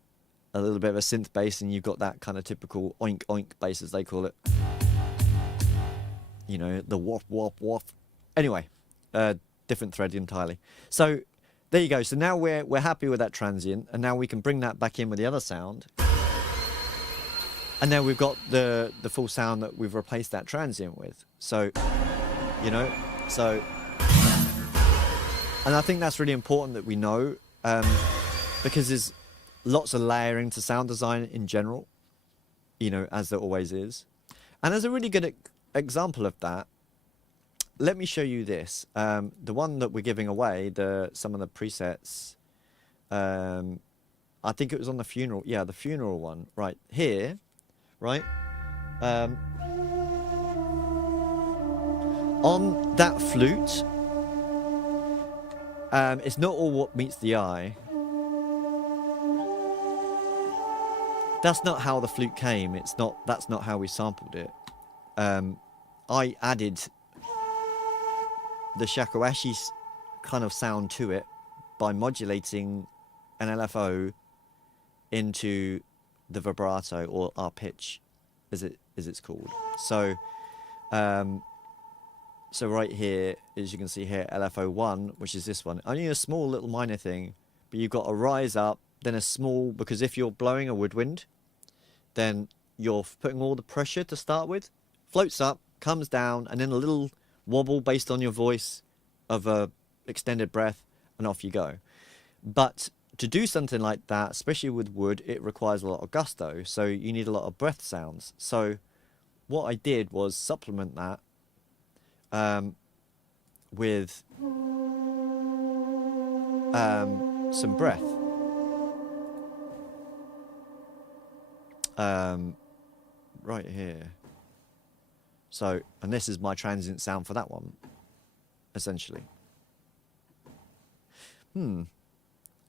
little bit of a synth bass, and you've got that kind of typical oink oink bass, as they call it. You know, the wop wop wop. Anyway, different thread entirely. So there you go. So now we're happy with that transient, and now we can bring that back in with the other sound. And then we've got the full sound that we've replaced that transient with. So, you know, so, and I think that's really important that we know, because there's lots of layering to sound design in general, you know, as there always is. And as a really good example of that, let me show you this. The one that we're giving away, some of the presets, I think it was on the funeral. Yeah, the funeral one right here, right? On that flute, it's not all what meets the eye. That's not how the flute came. That's not how we sampled it. I added the shakuhachi kind of sound to it by modulating an LFO into the vibrato, or our pitch, as it's called. So, so right here, as you can see here, LFO1, which is this one, only a small little minor thing, but you've got a rise up, then a small, because if you're blowing a woodwind, then you're putting all the pressure to start with, floats up, comes down, and then a little wobble based on your voice of a extended breath, and off you go. But to do something like that, especially with wood, it requires a lot of gusto, so you need a lot of breath sounds. So what I did was supplement that with some breath. Right here. So, and this is my transient sound for that one, essentially.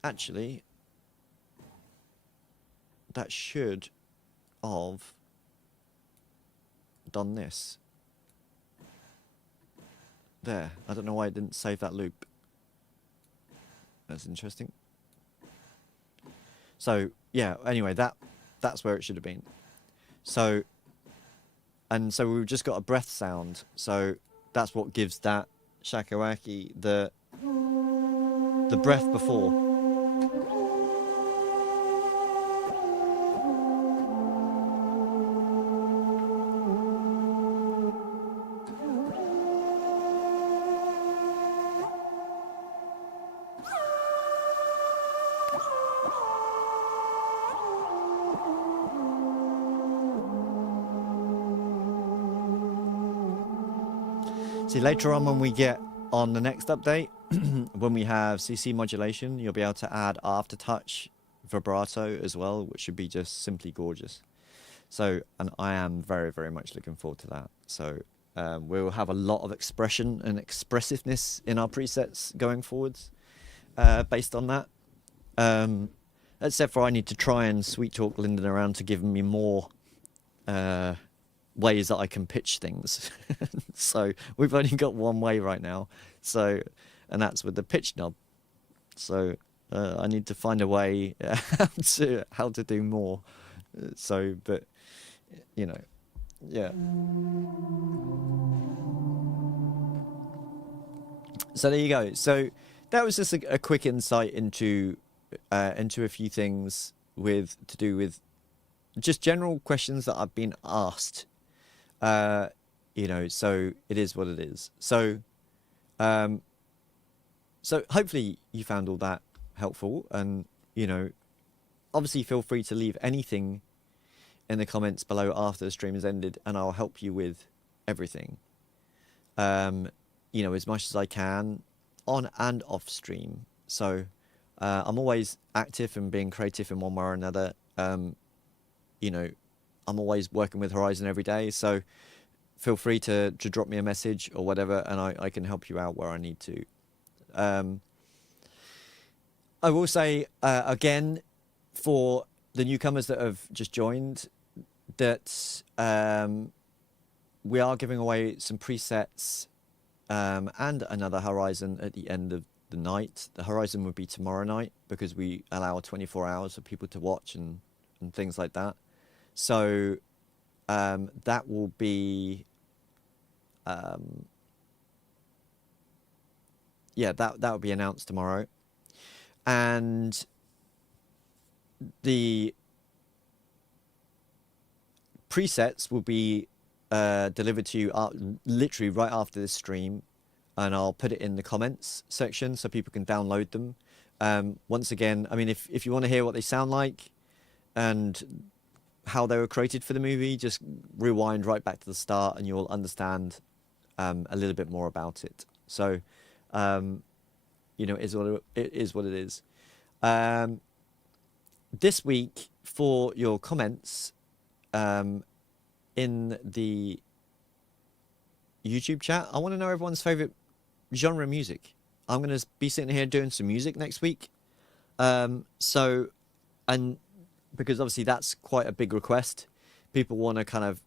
Actually, that should have done this. There. I don't know why it didn't save that loop. That's interesting. So, yeah, anyway, that's where it should have been. So, and so we've just got a breath sound. So that's what gives that shakuhachi the breath before. See, later on when we get on the next update, when we have CC modulation, you'll be able to add aftertouch vibrato as well, which should be just simply gorgeous. So, and I am very, very much looking forward to that. So we'll have a lot of expression and expressiveness in our presets going forwards, based on that. Except for I need to try and sweet talk Lyndon around to give me more ways that I can pitch things. So we've only got one way right now. So, and that's with the pitch knob. So I need to find a way how to do more. So, but you know, yeah. So there you go. So that was just a quick insight into a few things to do with just general questions that I've been asked. You know, so it is what it is. So, so hopefully you found all that helpful, and you know, obviously feel free to leave anything in the comments below after the stream has ended, and I'll help you with everything. You know, as much as I can, on and off stream. So I'm always active and being creative in one way or another. You know, I'm always working with Horizon every day, so feel free to drop me a message or whatever, and I can help you out where I need to. I will say again, for the newcomers that have just joined, that we are giving away some presets and another Horizon at the end of the night. The Horizon would be tomorrow night, because we allow 24 hours for people to watch and things like that. So that will be yeah, that will be announced tomorrow, and the presets will be delivered to you literally right after this stream, and I'll put it in the comments section so people can download them. Once again, I mean, if you want to hear what they sound like and how they were created for the movie, just rewind right back to the start and you'll understand a little bit more about it. So, you know, it is what it is. This week, for your comments in the YouTube chat, I want to know everyone's favorite genre of music. I'm going to be sitting here doing some music next week. So, and because obviously that's quite a big request. People want to kind of,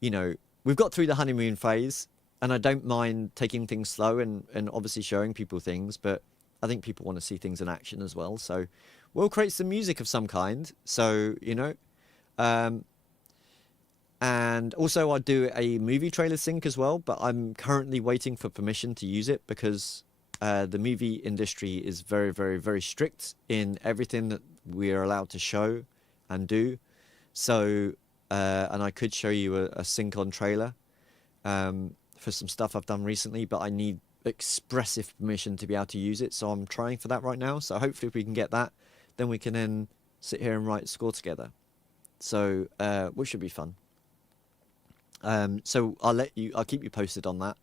you know, we've got through the honeymoon phase, and I don't mind taking things slow and obviously showing people things, but I think people want to see things in action as well. So we'll create some music of some kind. So, you know, and also I do a movie trailer sync as well, but I'm currently waiting for permission to use it, because the movie industry is very, very, very strict in everything that we are allowed to show and do. So, and I could show you a sync-on trailer for some stuff I've done recently, but I need expressive permission to be able to use it. So I'm trying for that right now. So hopefully if we can get that, then we can then sit here and write a score together. So, which should be fun. So I'll keep you posted on that.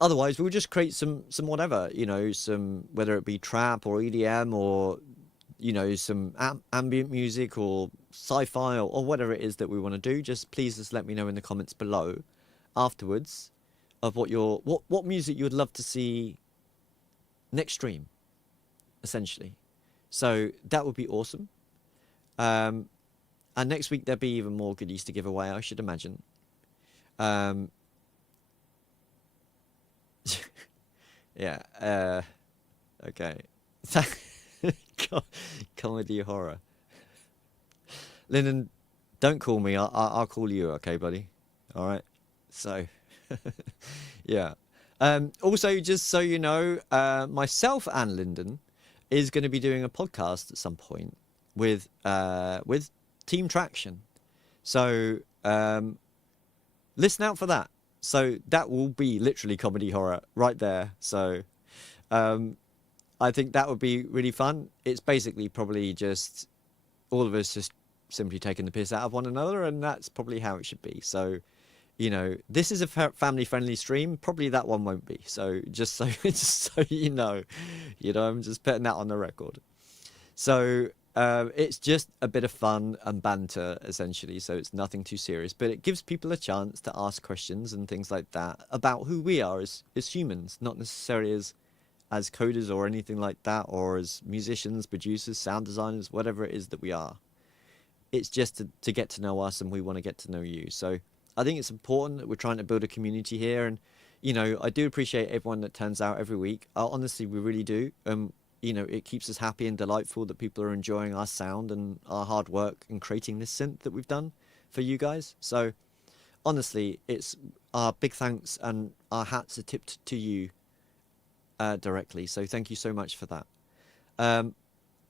Otherwise, we'll just create some whatever, you know, whether it be trap or EDM or, you know, some ambient music or sci-fi or whatever it is that we want to do. Please just let me know in the comments below afterwards of what music you would love to see next stream, essentially. So that would be awesome. And next week there'll be even more goodies to give away, I should imagine. Yeah. Okay. Comedy horror. Lyndon, don't call me. I'll call you. Okay, buddy. All right. So, yeah. Also, just so you know, myself and Lyndon is going to be doing a podcast at some point with Team Traction. So, listen out for that. So that will be literally comedy horror right there. So I think that would be really fun. It's basically probably just all of us just simply taking the piss out of one another, and that's probably how it should be. So, you know, this is a family-friendly stream. Probably that one won't be. So just so you know, I'm just putting that on the record. So It's just a bit of fun and banter, essentially. So it's nothing too serious, but it gives people a chance to ask questions and things like that about who we are as humans, not necessarily as coders or anything like that, or as musicians, producers, sound designers, whatever it is that we are. It's just to get to know us, and we want to get to know you. So I think it's important that we're trying to build a community here. And, you know, I do appreciate everyone that turns out every week. Honestly, we really do. You know, it keeps us happy and delightful that people are enjoying our sound and our hard work in creating this synth that we've done for you guys. So honestly, it's our big thanks, and our hats are tipped to you directly. So thank you so much for that.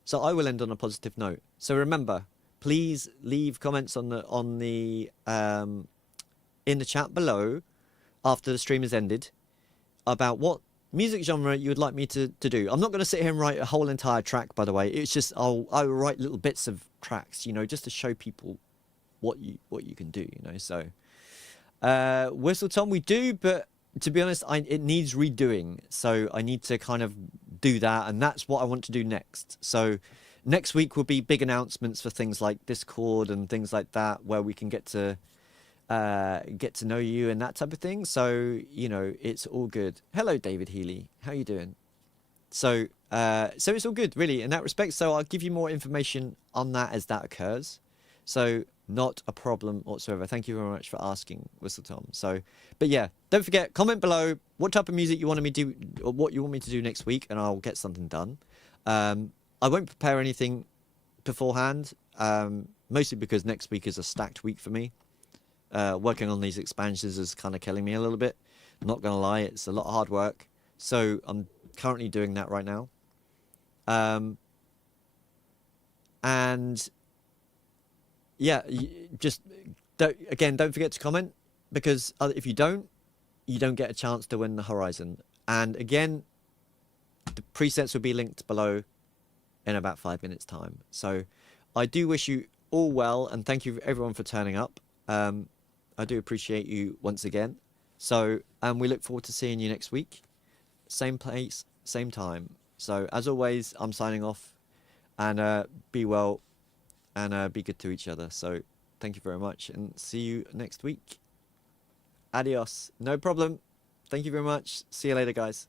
So I will end on a positive note. So remember, please leave comments on the in the chat below after the stream has ended about what music genre you would like me to do. I'm not going to sit here and write a whole entire track, by the way. It's just I'll write little bits of tracks, you know, just to show people what you can do, you know. So Whistle Tom we do, but to be honest, it needs redoing. So I need to kind of do that, and that's what I want to do next. So next week will be big announcements for things like Discord and things like that, where we can get to know you and that type of thing. So, you know, it's all good. Hello, David Healy. How you doing? So it's all good, really, in that respect. So I'll give you more information on that as that occurs. So not a problem whatsoever. Thank you very much for asking, Whistle Tom. So, but yeah, don't forget, comment below what type of music you want me to do, or what you want me to do next week, and I'll get something done. I won't prepare anything beforehand, mostly because next week is a stacked week for me. Working on these expansions is kind of killing me a little bit. I'm not going to lie, it's a lot of hard work. So I'm currently doing that right now. And yeah, just don't forget to comment, because if you don't get a chance to win the Horizon. And again, the presets will be linked below in about 5 minutes time. So I do wish you all well, and thank you everyone for turning up. I do appreciate you once again. So, and we look forward to seeing you next week. Same place, same time. So as always, I'm signing off, and be well, and be good to each other. So thank you very much, and see you next week. Adios. No problem. Thank you very much. See you later, guys.